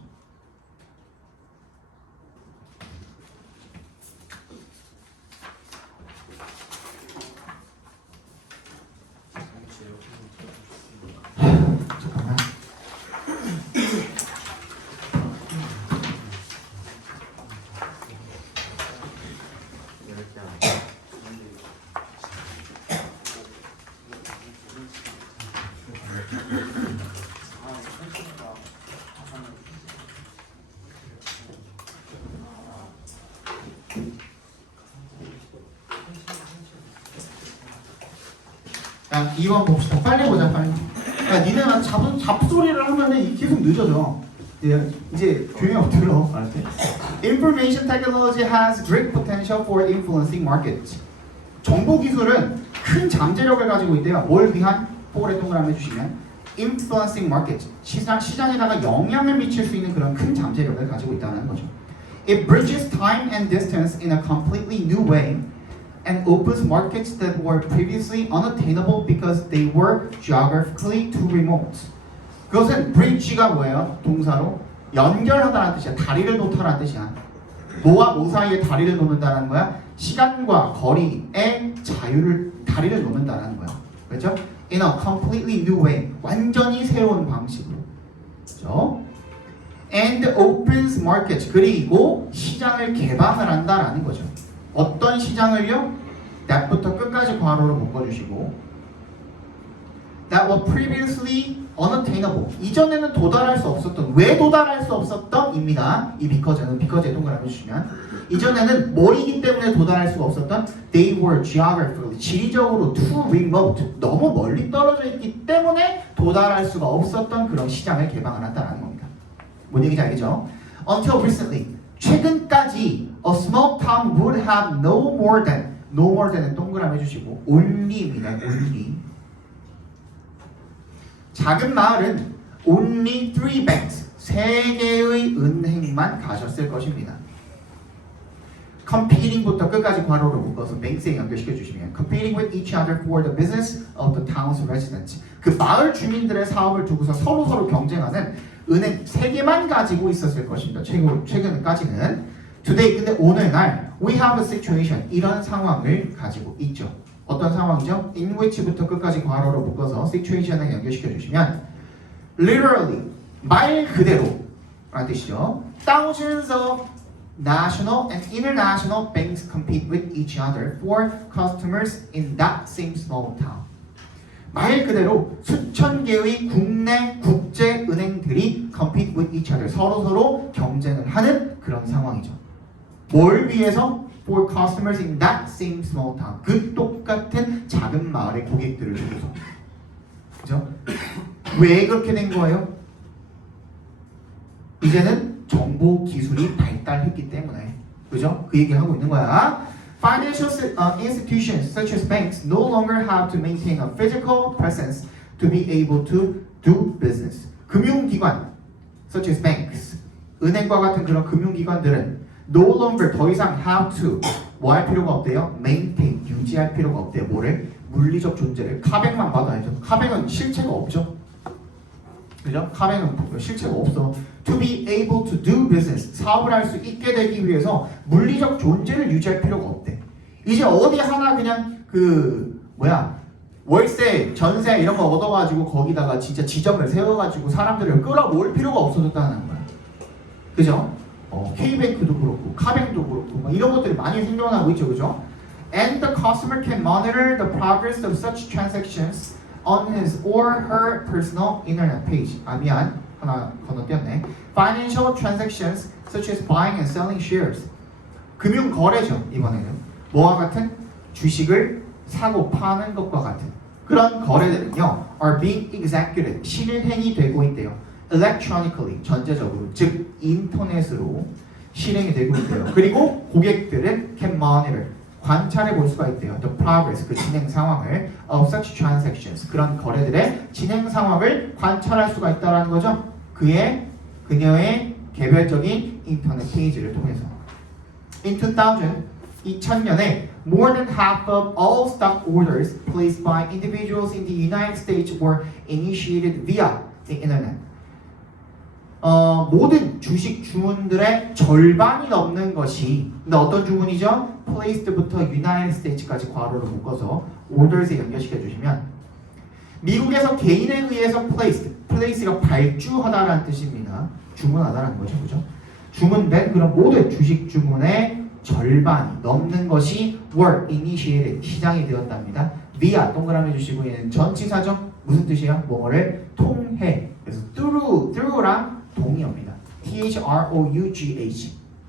잠깐만. 이렇게 하면 야, 2번 봅시다. 빨리 보자, 빨리. 야, 니네가 잡소리를 하면은 계속 늦어져. 이제 교양 들어, 알았지? Information technology has great potential for influencing markets. 정보 기술은 큰 잠재력을 가지고 있대요. 뭘 위한? 볼에 동그라미 해주시면 influencing markets. 시장에다가 영향을 미칠 수 있는 그런 큰 잠재력을 가지고 있다는 거죠. It bridges time and distance in a completely new way. And opens markets that were previously unattainable because they were geographically too remote. 그것은 bridge가 뭐예요? 동사로 연결하다라는 뜻이야. 다리를 놓다라는 뜻이야. 뭐와 뭐 사이에 다리를 놓는다는 거야? 시간과 거리의 다리를 놓는다는 거야. 그렇죠? In a completely new way. 완전히 새로운 방식으로. 그렇죠? And opens markets. 그리고 시장을 개방을 한다라는 거죠. 어떤 시장을요? that부터 끝까지 괄호로 묶어주시고 that were previously unattainable. 이전에는 도달할 수 없었던, 왜 도달할 수 없었던? 입니다. 이 because에 동그라미 주시면 이전에는 뭐이기 때문에 도달할 수가 없었던 they were geographically, 지리적으로 too remote, 너무 멀리 떨어져 있기 때문에 도달할 수가 없었던 그런 시장을 개방을 한다는 겁니다. 뭔 얘기인지 알겠죠? Until recently, 최근까지 a small town would have no more than은 동그라미 해주시고 only입니다. only. 작은 마을은 only 3 banks, 3개의 은행만 가졌을 것입니다. competing부터 끝까지 괄호로 묶어서 banks에 연결시켜 주시면 competing with each other for the business of the town's residents. 그 마을 주민들의 사업을 두고서 서로 경쟁하는 은행 3개만 가지고 있었을 것입니다. 최근까지는. Today, 근데 오늘날 we have a situation, 이런 상황을 가지고 있죠. 어떤 상황이죠? in which부터 끝까지 괄호로 묶어서 situation에 연결시켜 주시면 literally, 말 그대로 라는 뜻이죠. Thousands of national and international banks compete with each other for customers in that same small town. 말 그대로 수천 개의 국내 국제 은행들이 compete with each other, 서로 경쟁을 하는 그런 상황이죠. 뭘 위해서? For customers in that same small town. 그 똑같은 작은 마을의 고객들을 위해서. 그죠? 왜 그렇게 된 거예요? 이제는 정보 기술이 발달했기 때문에. 그죠? 그 얘기를 하고 있는 거야. Financial institutions such as banks no longer have to maintain a physical presence to be able to do business. 금융기관 such as banks, 은행과 같은 그런 금융기관들은 no longer 더 이상 have to 뭐 할 필요가 없대요? maintain 유지할 필요가 없대요. 뭐를? 물리적 존재를. 카뱅만 봐도 알죠. 카뱅은 실체가 없죠. 그죠? 카뱅은 실체가 없어. To be able to do business 사업을 할 수 있게 되기 위해서 물리적 존재를 유지할 필요가 없대. 이제 어디 하나 그냥 월세, 전세 이런 거 얻어가지고 거기다가 진짜 지점을 세워가지고 사람들을 끌어모을 필요가 없어졌다는 거야. 그죠? K뱅크도 그렇고 카뱅도 그렇고 막 이런 것들이 많이 생겨나고 있죠. 그죠? And the customer can monitor the progress of such transactions on his or her personal internet page. 미안. 하나 건너뛰었네. Financial transactions such as buying and selling shares. 금융 거래죠. 이번에는 뭐와 같은? 주식을 사고 파는 것과 같은 그런 거래들은요 are being executed 실행이 되고 있대요. electronically 전자적으로 즉 인터넷으로 실행이 되고 있대요. 그리고 고객들은 can monitor 관찰해 볼 수가 있대요. the progress 그 진행 상황을 of such transactions 그런 거래들의 진행 상황을 관찰할 수가 있다라는 거죠. 그녀의 개별적인 인터넷 페이지를 통해서. In 2000년에 more than half of all stock orders placed by individuals in the United States were initiated via the internet. 모든 주식 주문들의 절반이 넘는 것이 근데 어떤 주문이죠? placed부터 United States까지 괄호를 묶어서 orders에 연결시켜 주시면 미국에서 개인에 의해서 place가 발주하다라는 뜻입니다. 주문하다라는 거죠. 그죠? 주문된 그런 모든 주식 주문의 절반이 넘는 것이 were initiated 시장이 되었답니다. via 동그라미 주시고 얘는 전치사죠. 무슨 뜻이에요? 뭐를 통해. 그래서 through랑 동의어입니다. through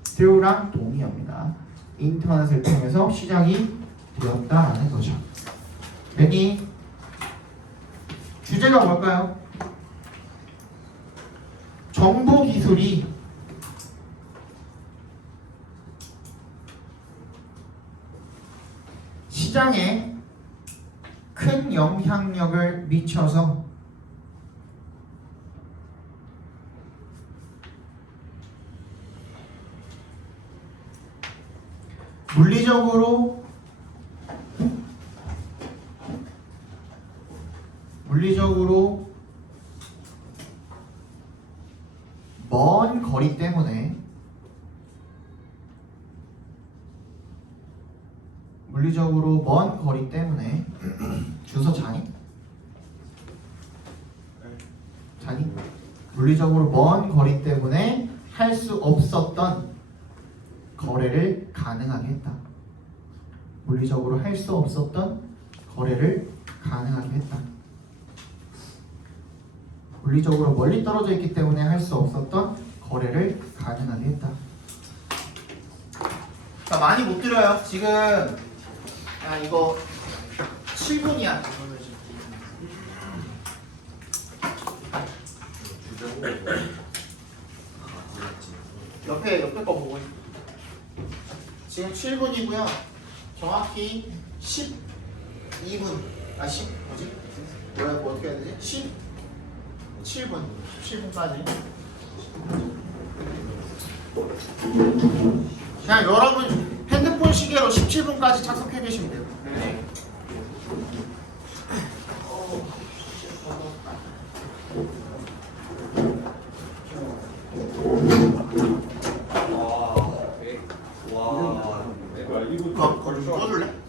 through랑 동의어입니다. 인터넷을 통해서 시장이 되었다라는 거죠. 여기 주제가 뭘까요? 정보 기술이 시장에 큰 영향력을 미쳐서 물리적으로 먼 거리 때문에 주소 자니? 물리적으로 먼 거리 때문에 할 수 없었던 거래를 가능하게 했다. 물리적으로 할 수 없었던 거래를 가능하게 했다. 물리적으로 멀리 떨어져 있기 때문에 할 수 없었던 거래를 가능하게 했다. 자, 많이 못 들어요. 지금 이거 7분이야. 옆에 거 보고 있어. 지금 7분이고요. 정확히 12분. 뭐 어떻게 해야 되지? 17분까지. 그냥 여러분 핸드폰 시계로 17분까지 착석해 계시면 돼요. 네. 와. 거리 좀 꺼줄래?